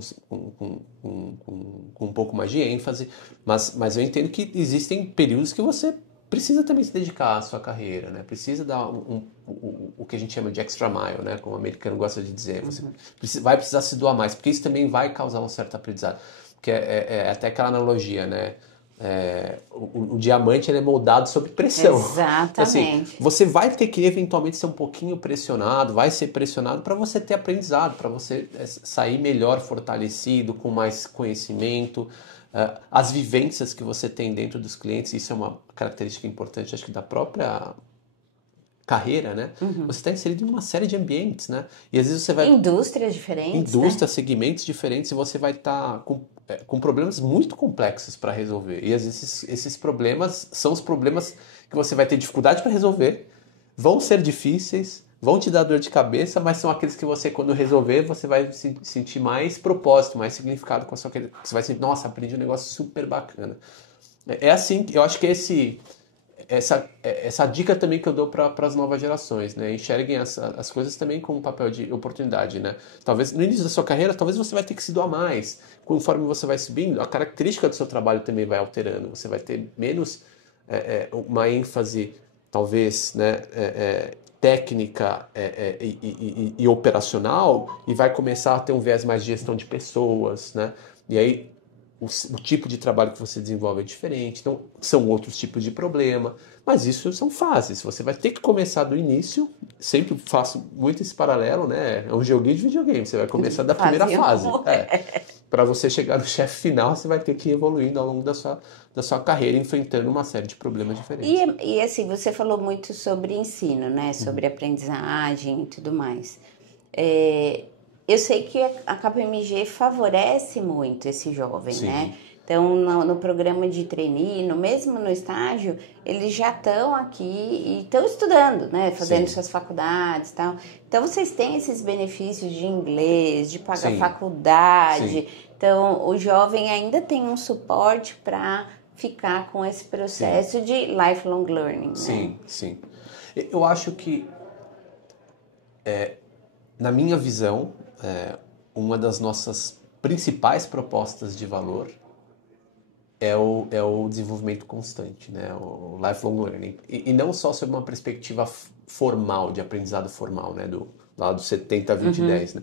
um pouco mais de ênfase, mas eu entendo que existem períodos que você precisa também se dedicar à sua carreira, né, precisa dar o que a gente chama de extra mile, né, como o americano gosta de dizer, você vai precisar se doar mais, porque isso também vai causar um certo aprendizado, porque é até aquela analogia, né, o diamante ele é moldado sob pressão. Exatamente. Assim, você vai ter que eventualmente ser um pouquinho pressionado, vai ser pressionado para você ter aprendizado, para você sair melhor fortalecido, com mais conhecimento. As vivências que você tem dentro dos clientes, isso é uma característica importante, acho que da própria carreira, né? Você está inserido em uma série de ambientes, né? E às vezes você vai... Indústrias diferentes, né? Segmentos diferentes, e você vai estar com problemas muito complexos para resolver. E às vezes esses problemas são os problemas que você vai ter dificuldade para resolver, vão ser difíceis, vão te dar dor de cabeça, mas são aqueles que você, quando resolver, você vai sentir mais propósito, mais significado com a sua carreira. Você vai sentir, nossa, aprendi um negócio super bacana. É assim, eu acho que essa dica também que eu dou para as novas gerações, né? Enxerguem as coisas também com um papel de oportunidade, né? Talvez no início da sua carreira, talvez você vai ter que se doar mais. Conforme você vai subindo, a característica do seu trabalho também vai alterando. Você vai ter menos uma ênfase, talvez, né? Técnica e operacional, e vai começar a ter um viés mais de gestão de pessoas, né? E aí o tipo de trabalho que você desenvolve é diferente, então são outros tipos de problema, mas isso são fases. Você vai ter que começar do início, sempre faço muito esse paralelo, né? É um joguinho de videogame, você vai começar da primeira fase. Para você chegar no chefe final, você vai ter que ir evoluindo ao longo da sua carreira, enfrentando uma série de problemas diferentes. E assim, você falou muito sobre ensino, né? Sobre aprendizagem e tudo mais. Eu sei que a KPMG favorece muito esse jovem, Sim. né? Então, no programa de trainee, mesmo no estágio, eles já estão aqui e estão estudando, né? Fazendo Sim. suas faculdades e tal. Então, vocês têm esses benefícios de inglês, de pagar Sim. faculdade. Sim. Então, o jovem ainda tem um suporte para ficar com esse processo Sim. de lifelong learning, Sim, né? sim. Eu acho que, na minha visão, uma das nossas principais propostas de valor é o desenvolvimento constante, né? O lifelong learning. E não só sob uma perspectiva formal, de aprendizado formal, né? Lá do 70, 20, 10, né?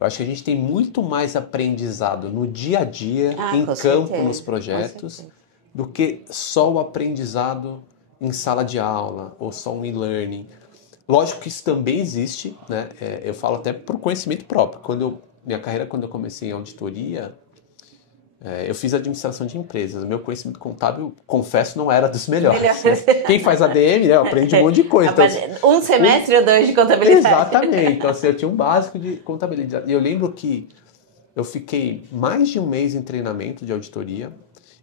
Eu acho que a gente tem muito mais aprendizado no dia a dia, em campo, certeza, nos projetos, do que só o aprendizado em sala de aula ou só um e-learning. Lógico que isso também existe, né? Eu falo até por conhecimento próprio. Minha carreira, quando eu comecei em auditoria, eu fiz administração de empresas. Meu conhecimento contábil, confesso, não era dos melhores. Né? Quem faz ADM, né, aprende um monte de coisa. Então, um semestre ou 2 de contabilidade. Exatamente. Então, assim, eu tinha um básico de contabilidade. E eu lembro que eu fiquei mais de um mês em treinamento de auditoria.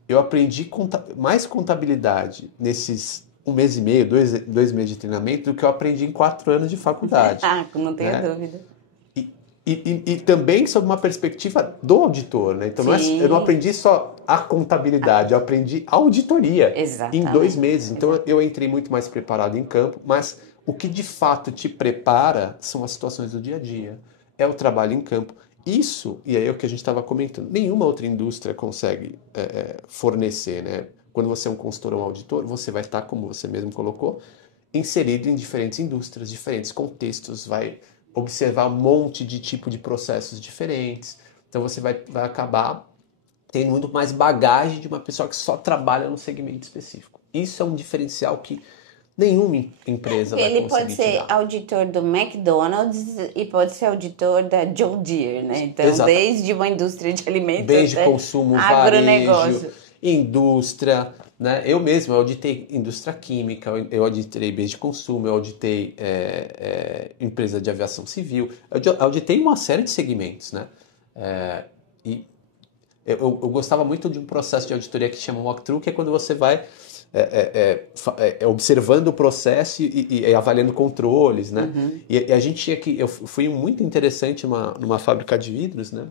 Eu aprendi mais contabilidade nesses 1 mês e meio, 2 meses de treinamento, do que eu aprendi em 4 anos de faculdade. Não tenho dúvida. E também sob uma perspectiva do auditor, né? Então eu não aprendi só a contabilidade, eu aprendi a auditoria em 2 meses. Então eu entrei muito mais preparado em campo, mas o que de fato te prepara são as situações do dia a dia, é o trabalho em campo. Isso, e aí é o que a gente estava comentando, nenhuma outra indústria consegue fornecer, né? Quando você é um consultor ou um auditor, você vai estar, como você mesmo colocou, inserido em diferentes indústrias, diferentes contextos, vai observar um monte de tipo de processos diferentes. Então você vai acabar tendo muito mais bagagem de uma pessoa que só trabalha num segmento específico. Isso é um diferencial que nenhuma empresa vai conseguir. Ele pode ser auditor do McDonald's e pode ser auditor da John Deere, né? Então, desde uma indústria de alimentos bens de consumo, varejo, indústria, né? Eu mesmo auditei indústria química, eu auditei bens de consumo, eu auditei empresa de aviação civil, eu auditei uma série de segmentos, né? E eu gostava muito de um processo de auditoria que chama walkthrough, que é quando você vai observando o processo e avaliando controles, né? Uhum. E a gente tinha que... Eu fui muito interessante numa fábrica de vidros, né?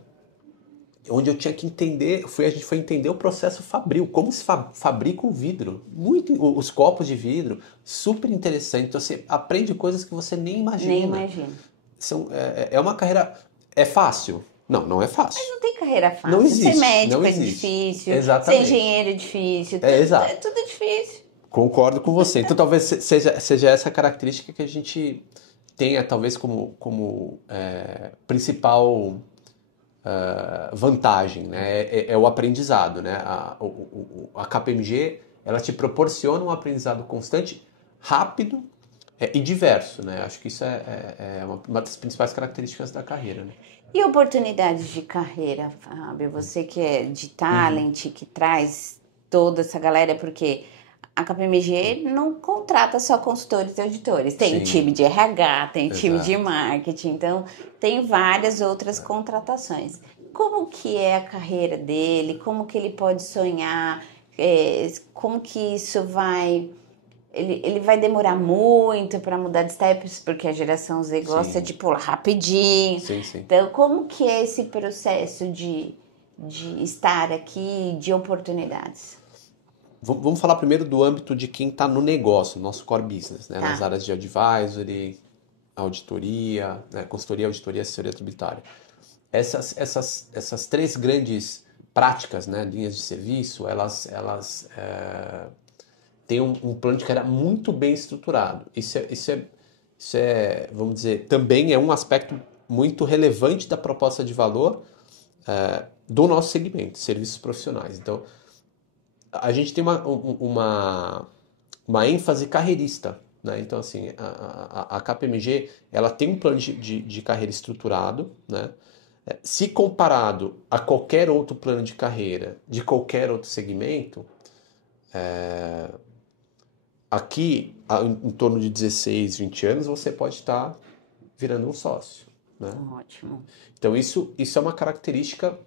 Onde eu tinha que entender... A gente foi entender o processo fabril, como se fabrica um vidro. Os copos de vidro, super interessante. Então você aprende coisas que você nem imagina. Nem imagina. É uma carreira... É fácil? Não é fácil. Mas não tem carreira fácil. Não existe. Ser médico é difícil. Exatamente. Ser engenheiro é difícil. Tudo é difícil. Concordo com você. Então talvez seja essa característica que a gente tenha, talvez, como principal vantagem, né? É o aprendizado, né? A KPMG, ela te proporciona um aprendizado constante, rápido e diverso, né? Acho que isso é uma das principais características da carreira, né? E oportunidades de carreira, Fábio? Você que é de talent, que traz toda essa galera, porque a KPMG não contrata só consultores e auditores. Tem time de RH, tem time de marketing, então tem várias outras contratações. Como que é a carreira dele? Como que ele pode sonhar? Como que isso vai ele vai demorar muito para mudar de steps, porque a geração Z gosta de pular rapidinho. Sim, sim. Então, como que é esse processo de estar aqui, de oportunidades? Vamos falar primeiro do âmbito de quem está no negócio, nosso core business, né? Nas áreas de advisory, auditoria, né? Consultoria, auditoria, assessoria tributária. Essas três grandes práticas, né? Linhas de serviço, elas têm um plano de carreira muito bem estruturado. Isso é, vamos dizer, também é um aspecto muito relevante da proposta de valor do nosso segmento, serviços profissionais. Então, a gente tem uma ênfase carreirista, né? Então, assim, a KPMG, ela tem um plano de carreira estruturado, né? Se comparado a qualquer outro plano de carreira de qualquer outro segmento, aqui, em torno de 16, 20 anos, você pode estar virando um sócio, né? Ótimo. Então, isso é uma característica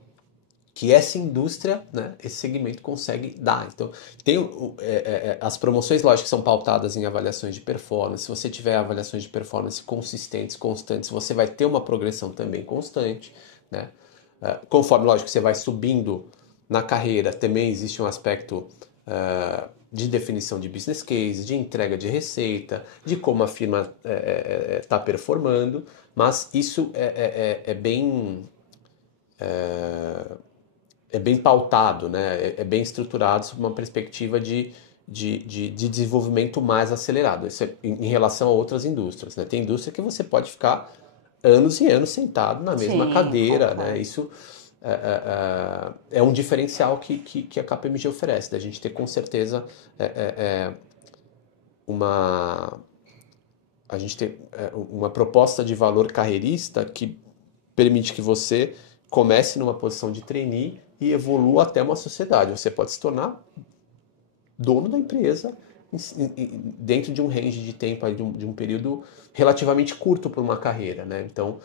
que essa indústria, né, esse segmento consegue dar. Então, tem as promoções, lógico, que são pautadas em avaliações de performance. Se você tiver avaliações de performance consistentes, constantes, você vai ter uma progressão também constante, né? Conforme, lógico, você vai subindo na carreira, também existe um aspecto de definição de business case, de entrega de receita, de como a firma está performando, mas isso é bem pautado, né? É bem estruturado sob uma perspectiva de desenvolvimento mais acelerado. Isso é em relação a outras indústrias, né? Tem indústria que você pode ficar anos e anos sentado na mesma cadeira, né? Isso é um diferencial que a KPMG oferece, da gente ter com certeza uma proposta de valor carreirista que permite que você comece numa posição de trainee e evolua até uma sociedade. Você pode se tornar dono da empresa dentro de um range de tempo, de um período relativamente curto para uma carreira, né? Então,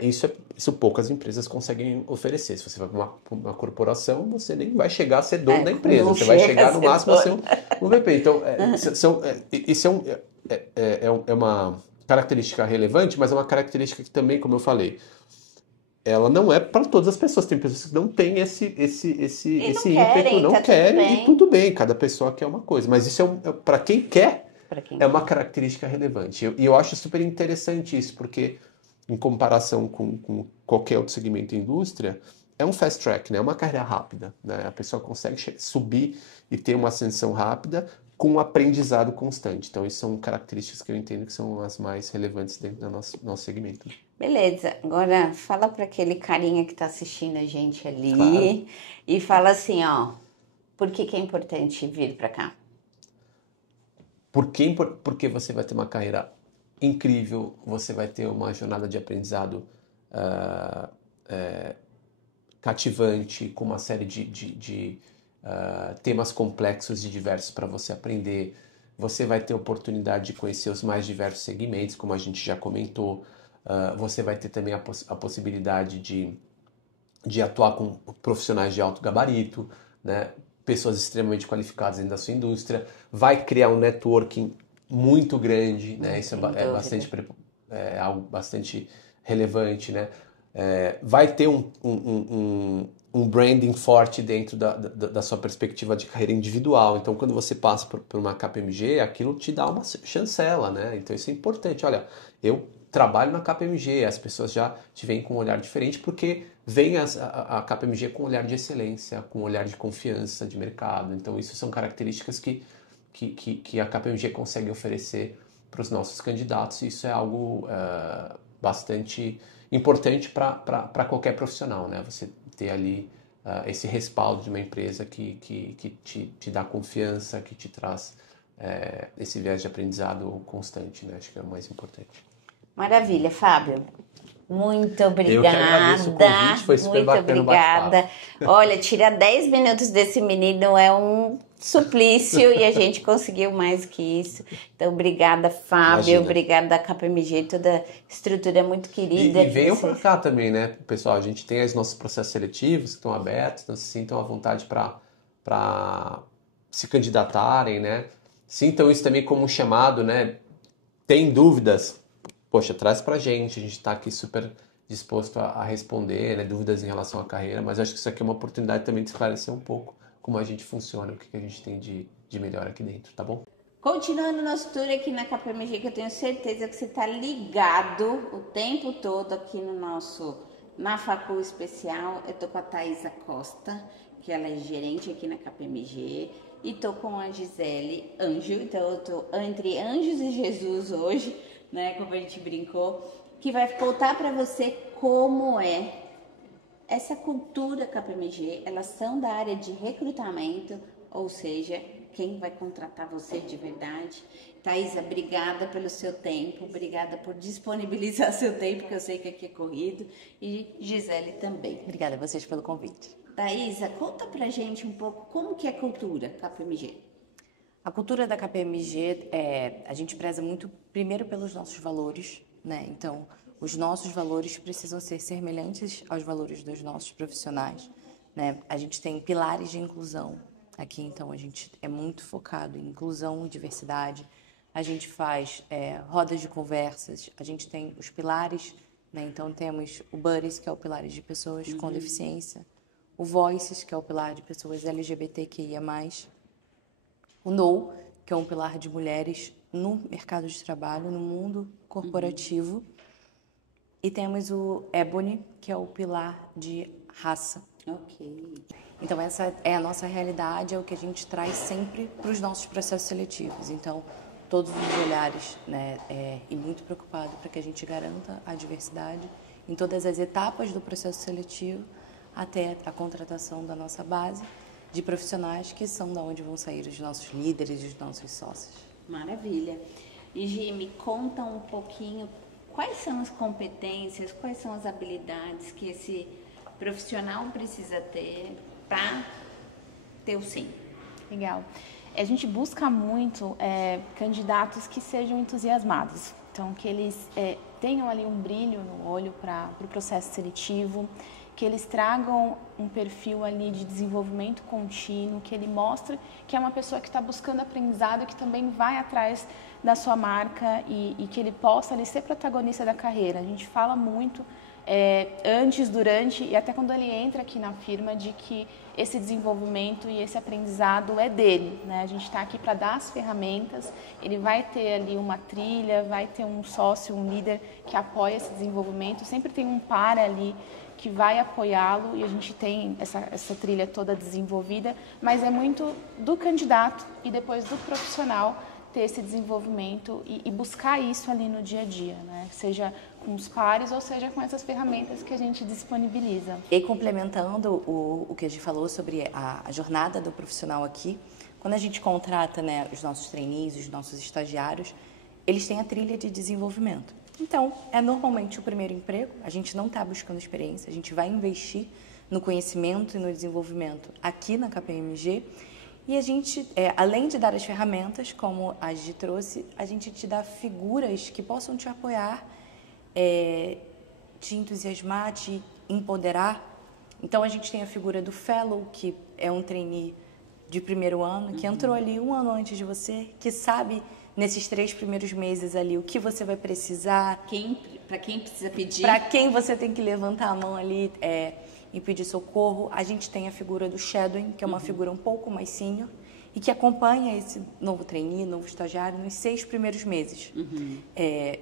isso poucas empresas conseguem oferecer. Se você vai para uma corporação, você nem vai chegar a ser dono da empresa. Você vai chegar no máximo a ser um VP. Então, isso é uma característica relevante, mas é uma característica que também, como eu falei, ela não é para todas as pessoas. Tem pessoas que não têm esse ímpeto, não querem, e tudo bem, cada pessoa quer uma coisa. Mas isso para quem quer, é uma característica relevante. E eu acho super interessante isso, porque em comparação com qualquer outro segmento da indústria, é um fast track, né? É uma carreira rápida, né? A pessoa consegue subir e ter uma ascensão rápida com um aprendizado constante. Então, isso são características que eu entendo que são as mais relevantes dentro do nosso segmento. Beleza, agora fala para aquele carinha que está assistindo a gente ali e fala assim, ó, por que é importante vir para cá? Porque você vai ter uma carreira incrível, você vai ter uma jornada de aprendizado cativante, com uma série de temas complexos e diversos para você aprender. Você vai ter oportunidade de conhecer os mais diversos segmentos, como a gente já comentou. Você vai ter também a possibilidade de atuar com profissionais de alto gabarito, né? Pessoas extremamente qualificadas dentro da sua indústria. Vai criar um networking muito grande, né? Isso é algo bastante relevante, né? Vai ter um branding forte dentro da sua perspectiva de carreira individual. Então, quando você passa por uma KPMG, aquilo te dá uma chancela, né? Então, isso é importante. Olha, eu trabalho na KPMG, as pessoas já te veem com um olhar diferente, porque vem a KPMG com um olhar de excelência, com um olhar de confiança de mercado. Então, isso são características que a KPMG consegue oferecer para os nossos candidatos, e isso é algo bastante importante para qualquer profissional, né? Você ter ali esse respaldo de uma empresa que te dá confiança, que te traz esse viés de aprendizado constante, né? Acho que é o mais importante. Maravilha, Fábio. Muito obrigada. Eu que agradeço o convite, foi super bacana. Muito obrigada. Olha, tirar 10 minutos desse menino é um suplício e a gente conseguiu mais que isso. Então, obrigada, Fábio. Imagina. Obrigada, KPMG, toda a estrutura muito querida. E venham para cá também, né, pessoal? A gente tem os nossos processos seletivos que estão abertos, então se sintam à vontade para se candidatarem, né? sintam isso também como um chamado, né? Tem dúvidas? Poxa, traz pra gente. A gente está aqui super disposto a responder, né? Dúvidas em relação à carreira, mas acho que isso aqui é uma oportunidade também de esclarecer um pouco como a gente funciona, o que a gente tem de melhor aqui dentro, tá bom? Continuando nosso tour aqui na KPMG, que eu tenho certeza que você está ligado o tempo todo aqui na Facul Especial. Eu tô com a Thaisa Costa, que ela é gerente aqui na KPMG, e tô com a Gisele Anjo, então eu tô entre anjos e Jesus hoje, né, como a gente brincou, que vai contar para você como é essa cultura KPMG. Elas são da área de recrutamento, ou seja, quem vai contratar você de verdade. Thaisa, obrigada pelo seu tempo, obrigada por disponibilizar seu tempo, que eu sei que aqui é corrido, e Gisele também. Obrigada a vocês pelo convite. Thaisa, conta pra gente um pouco como que é a cultura KPMG. A cultura da KPMG, a gente preza muito, primeiro, pelos nossos valores, né? Então, os nossos valores precisam ser semelhantes aos valores dos nossos profissionais, né? A gente tem pilares de inclusão aqui, então a gente é muito focado em inclusão e diversidade. A gente faz rodas de conversas, a gente tem os pilares, né? Então temos o Buddies, que é o pilar de pessoas com deficiência, o Voices, que é o pilar de pessoas LGBTQIA+, o No, que é um pilar de mulheres no mercado de trabalho, no mundo corporativo, e temos o Ebony, que é o pilar de raça. Ok. Então, essa é a nossa realidade, é o que a gente traz sempre para os nossos processos seletivos. Então, todos os olhares, né, e muito preocupado para que a gente garanta a diversidade em todas as etapas do processo seletivo, até a contratação da nossa base de profissionais que são da onde vão sair os nossos líderes e os nossos sócios. Maravilha. E Gi, me conta um pouquinho quais são as competências, quais são as habilidades que esse profissional precisa ter para ter o sim. Legal. A gente busca muito candidatos que sejam entusiasmados, então que eles tenham ali um brilho no olho para o processo seletivo, que eles tragam um perfil ali de desenvolvimento contínuo, que ele mostre que é uma pessoa que está buscando aprendizado e que também vai atrás da sua marca e que ele possa ali ser protagonista da carreira. A gente fala muito antes, durante e até quando ele entra aqui na firma de que esse desenvolvimento e esse aprendizado é dele, né? A gente está aqui para dar as ferramentas, ele vai ter ali uma trilha, vai ter um sócio, um líder que apoia esse desenvolvimento, sempre tem um par ali que vai apoiá-lo e a gente tem essa trilha toda desenvolvida, mas é muito do candidato e depois do profissional ter esse desenvolvimento e buscar isso ali no dia a dia, né? Seja com os pares ou seja com essas ferramentas que a gente disponibiliza. E complementando o que a gente falou sobre a jornada do profissional aqui, quando a gente contrata, né, os nossos trainees, os nossos estagiários, eles têm a trilha de desenvolvimento. Então, é normalmente o primeiro emprego, a gente não está buscando experiência, a gente vai investir no conhecimento e no desenvolvimento aqui na KPMG e a gente, além de dar as ferramentas, como a Gi trouxe, a gente te dá figuras que possam te apoiar, te entusiasmar, te empoderar. Então, a gente tem a figura do Fellow, que é um trainee de primeiro ano, que entrou ali um ano antes de você, que sabe nesses 3 primeiros meses ali o que você vai precisar. Para quem precisa pedir. Para quem você tem que levantar a mão ali e pedir socorro. A gente tem a figura do shadowing, que é uma figura um pouco mais senior e que acompanha esse novo trainee, novo estagiário nos 6 primeiros meses.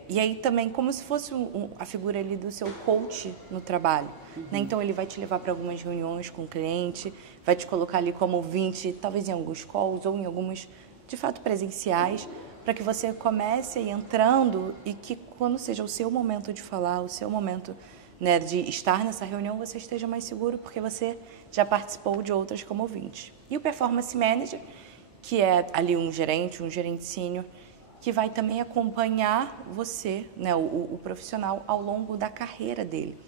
E aí também como se fosse a figura ali do seu coach no trabalho. Né? Então ele vai te levar para algumas reuniões com o cliente, vai te colocar ali como ouvinte, talvez em alguns calls ou em algumas, de fato, presenciais, para que você comece aí entrando e que quando seja o seu momento de falar, o seu momento, né, de estar nessa reunião, você esteja mais seguro porque você já participou de outras como ouvinte. E o Performance Manager, que é ali um gerente sênior, que vai também acompanhar você, né, o profissional, ao longo da carreira dele.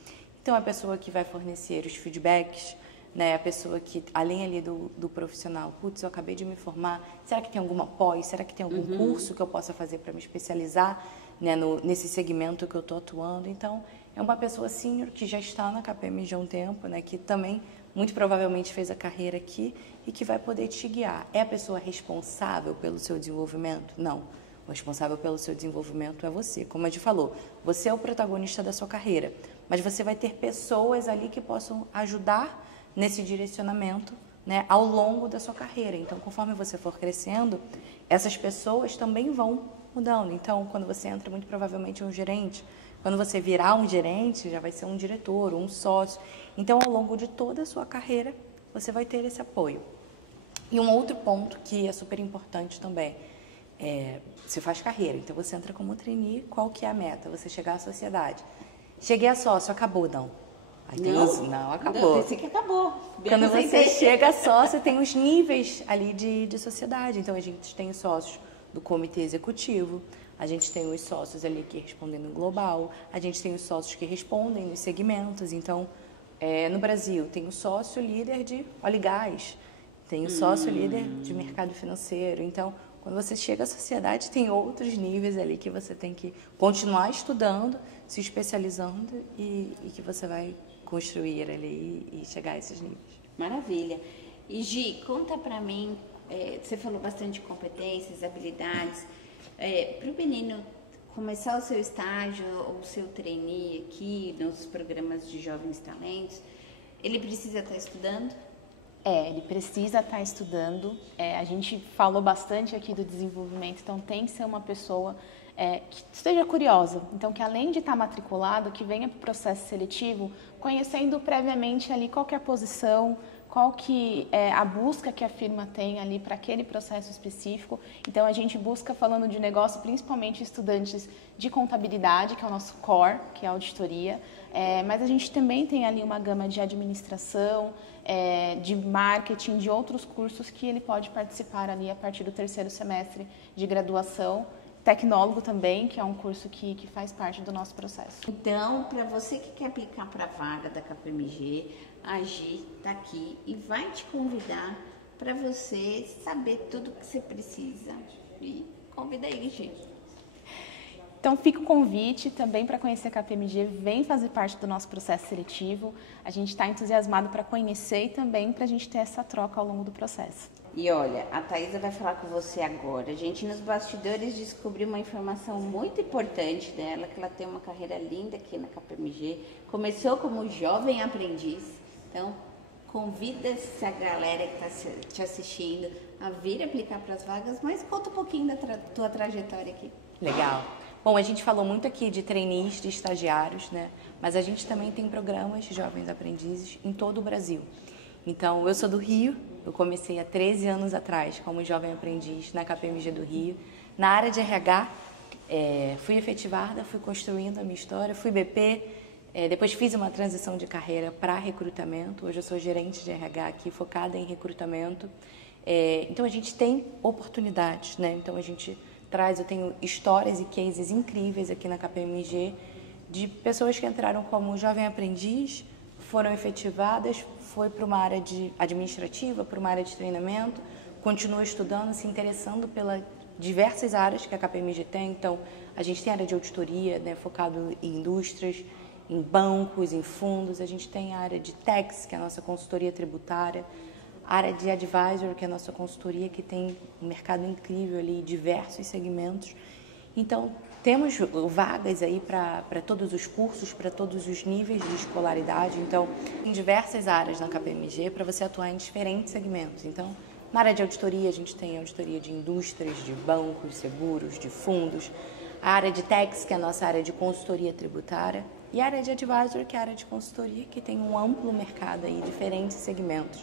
Então, é a pessoa que vai fornecer os feedbacks, né, a pessoa que, além ali do profissional, putz, eu acabei de me formar, será que tem alguma pós, será que tem algum curso que eu possa fazer para me especializar, né, nesse segmento que eu estou atuando? Então, é uma pessoa sênior que já está na KPMG há um tempo, né, que também muito provavelmente fez a carreira aqui e que vai poder te guiar. É a pessoa responsável pelo seu desenvolvimento? Não. O responsável pelo seu desenvolvimento é você. Como a gente falou, você é o protagonista da sua carreira, mas você vai ter pessoas ali que possam ajudar nesse direcionamento, né, ao longo da sua carreira. Então, conforme você for crescendo, essas pessoas também vão mudando. Então, quando você entra, muito provavelmente é um gerente. Quando você virar um gerente, já vai ser um diretor, um sócio. Então, ao longo de toda a sua carreira, você vai ter esse apoio. E um outro ponto que é super importante também, você faz carreira, então você entra como trainee, qual que é a meta? Você chegar à sociedade. Cheguei a sócio, acabou, não. Aí tem não, acabou. Não, pensei que acabou. Quando você chega a sócio, tem os níveis ali de sociedade. Então, a gente tem os sócios do comitê executivo, a gente tem os sócios ali que respondem no global, a gente tem os sócios que respondem nos segmentos. Então, no Brasil, tem o sócio líder de óleo e gás, tem o sócio líder de mercado financeiro. Então, quando você chega à sociedade, tem outros níveis ali que você tem que continuar estudando, se especializando e que você vai construir ali e chegar a esses níveis. Maravilha. E Gi, conta pra mim, você falou bastante de competências, habilidades. Para o menino começar o seu estágio ou o seu trainee aqui nos programas de Jovens Talentos, ele precisa estar estudando? Ele precisa estar estudando. A gente falou bastante aqui do desenvolvimento, então tem que ser uma pessoa que esteja curiosa. Então, que além de estar matriculado, que venha para o processo seletivo, conhecendo previamente ali qual que é a posição, qual que é a busca que a firma tem ali para aquele processo específico. Então, a gente busca, falando de negócio, principalmente estudantes de contabilidade, que é o nosso core, que é a auditoria, mas a gente também tem ali uma gama de administração, de marketing, de outros cursos que ele pode participar ali a partir do 3º semestre de graduação. Tecnólogo também, que é um curso que faz parte do nosso processo. Então, para você que quer aplicar para a vaga da KPMG, a Gi está aqui e vai te convidar para você saber tudo o que você precisa. E convida aí, Gi. Então, fica o convite também para conhecer a KPMG, vem fazer parte do nosso processo seletivo. A gente está entusiasmado para conhecer e também para a gente ter essa troca ao longo do processo. E olha, a Thaisa vai falar com você agora. A gente nos bastidores descobriu uma informação muito importante dela, que ela tem uma carreira linda aqui na KPMG. Começou como jovem aprendiz. Então, convida essa galera que está te assistindo a vir aplicar para as vagas, mas conta um pouquinho da tua trajetória aqui. Legal. Bom, a gente falou muito aqui de trainees, de estagiários, né? Mas a gente também tem programas de jovens aprendizes em todo o Brasil. Então, eu sou do Rio, eu comecei há 13 anos atrás como jovem aprendiz na KPMG do Rio. Na área de RH, fui efetivada, fui construindo a minha história, fui BP, depois fiz uma transição de carreira para recrutamento. Hoje eu sou gerente de RH aqui, focada em recrutamento. Então, a gente tem oportunidades, né? Então, eu tenho histórias e cases incríveis aqui na KPMG de pessoas que entraram como jovem aprendiz, foram efetivadas, foi para uma área administrativa, para uma área de treinamento, continuou estudando, se interessando pelas diversas áreas que a KPMG tem. Então, a gente tem área de auditoria, né, focado em indústrias, em bancos, em fundos. A gente tem a área de tax, que é a nossa consultoria tributária, a área de advisor, que é a nossa consultoria, que tem um mercado incrível ali, diversos segmentos. Então, temos vagas aí para todos os cursos, para todos os níveis de escolaridade. Então, em diversas áreas na KPMG, para você atuar em diferentes segmentos. Então, na área de auditoria, a gente tem auditoria de indústrias, de bancos, seguros, de fundos. A área de tax, que é a nossa área de consultoria tributária. E a área de advisor, que é a área de consultoria, que tem um amplo mercado aí, diferentes segmentos.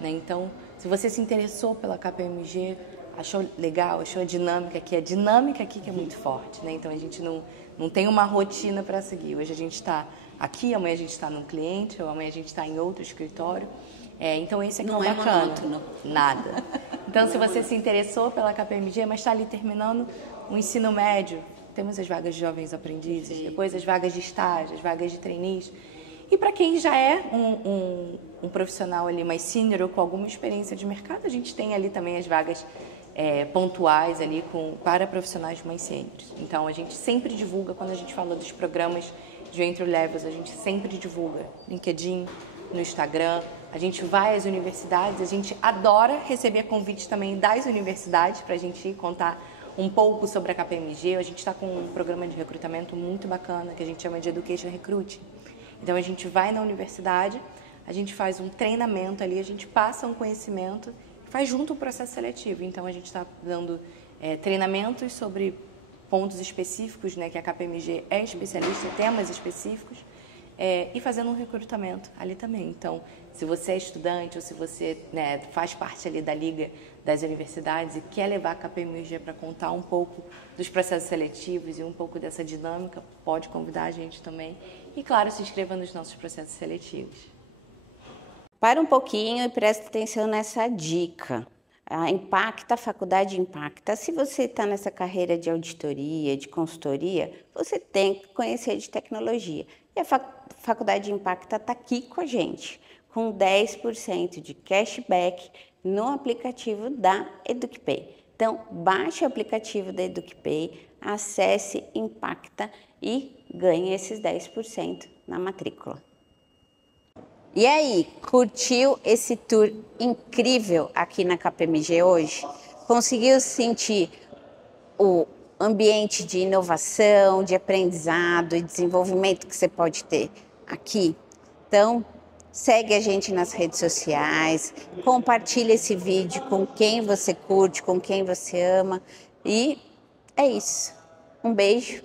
Né? Então, se você se interessou pela KPMG, achou legal, achou a dinâmica aqui que é muito forte, né? Então, a gente não tem uma rotina para seguir. Hoje a gente está aqui, amanhã a gente está num cliente, ou amanhã a gente está em outro escritório. Então, esse aqui não é bacana. Monótono. Nada. Então, se você se interessou pela KPMG, mas está ali terminando o ensino médio, temos as vagas de jovens aprendizes, sim, depois as vagas de estágio, as vagas de trainees. E para quem já é um profissional ali mais sênior ou com alguma experiência de mercado, a gente tem ali também as vagas pontuais ali para profissionais mais sêniores. Então, a gente sempre divulga, quando a gente fala dos programas de Entry Levels, a gente sempre divulga no LinkedIn, no Instagram. A gente vai às universidades, a gente adora receber convites também das universidades para a gente contar um pouco sobre a KPMG. A gente está com um programa de recrutamento muito bacana que a gente chama de Education Recruiting. Então a gente vai na universidade, a gente faz um treinamento ali, a gente passa um conhecimento e faz junto o processo seletivo. Então a gente está dando treinamentos sobre pontos específicos, né, que a KPMG é especialista, temas específicos, e fazendo um recrutamento ali também. Então, se você é estudante ou se você, né, faz parte ali da liga das universidades e quer levar a KPMG para contar um pouco dos processos seletivos e um pouco dessa dinâmica, pode convidar a gente também. E, claro, se inscreva nos nossos processos seletivos. Para um pouquinho e preste atenção nessa dica. A Impacta, a faculdade Impacta. Se você está nessa carreira de auditoria, de consultoria, você tem que conhecer de tecnologia. E a faculdade Impacta está aqui com a gente, com 10% de cashback no aplicativo da EducPay. Então, baixe o aplicativo da EducPay, acesse Impacta e ganhe esses 10% na matrícula. E aí, curtiu esse tour incrível aqui na KPMG hoje? Conseguiu sentir o ambiente de inovação, de aprendizado e desenvolvimento que você pode ter aqui? Então, segue a gente nas redes sociais, compartilha esse vídeo com quem você curte, com quem você ama. E é isso. Um beijo.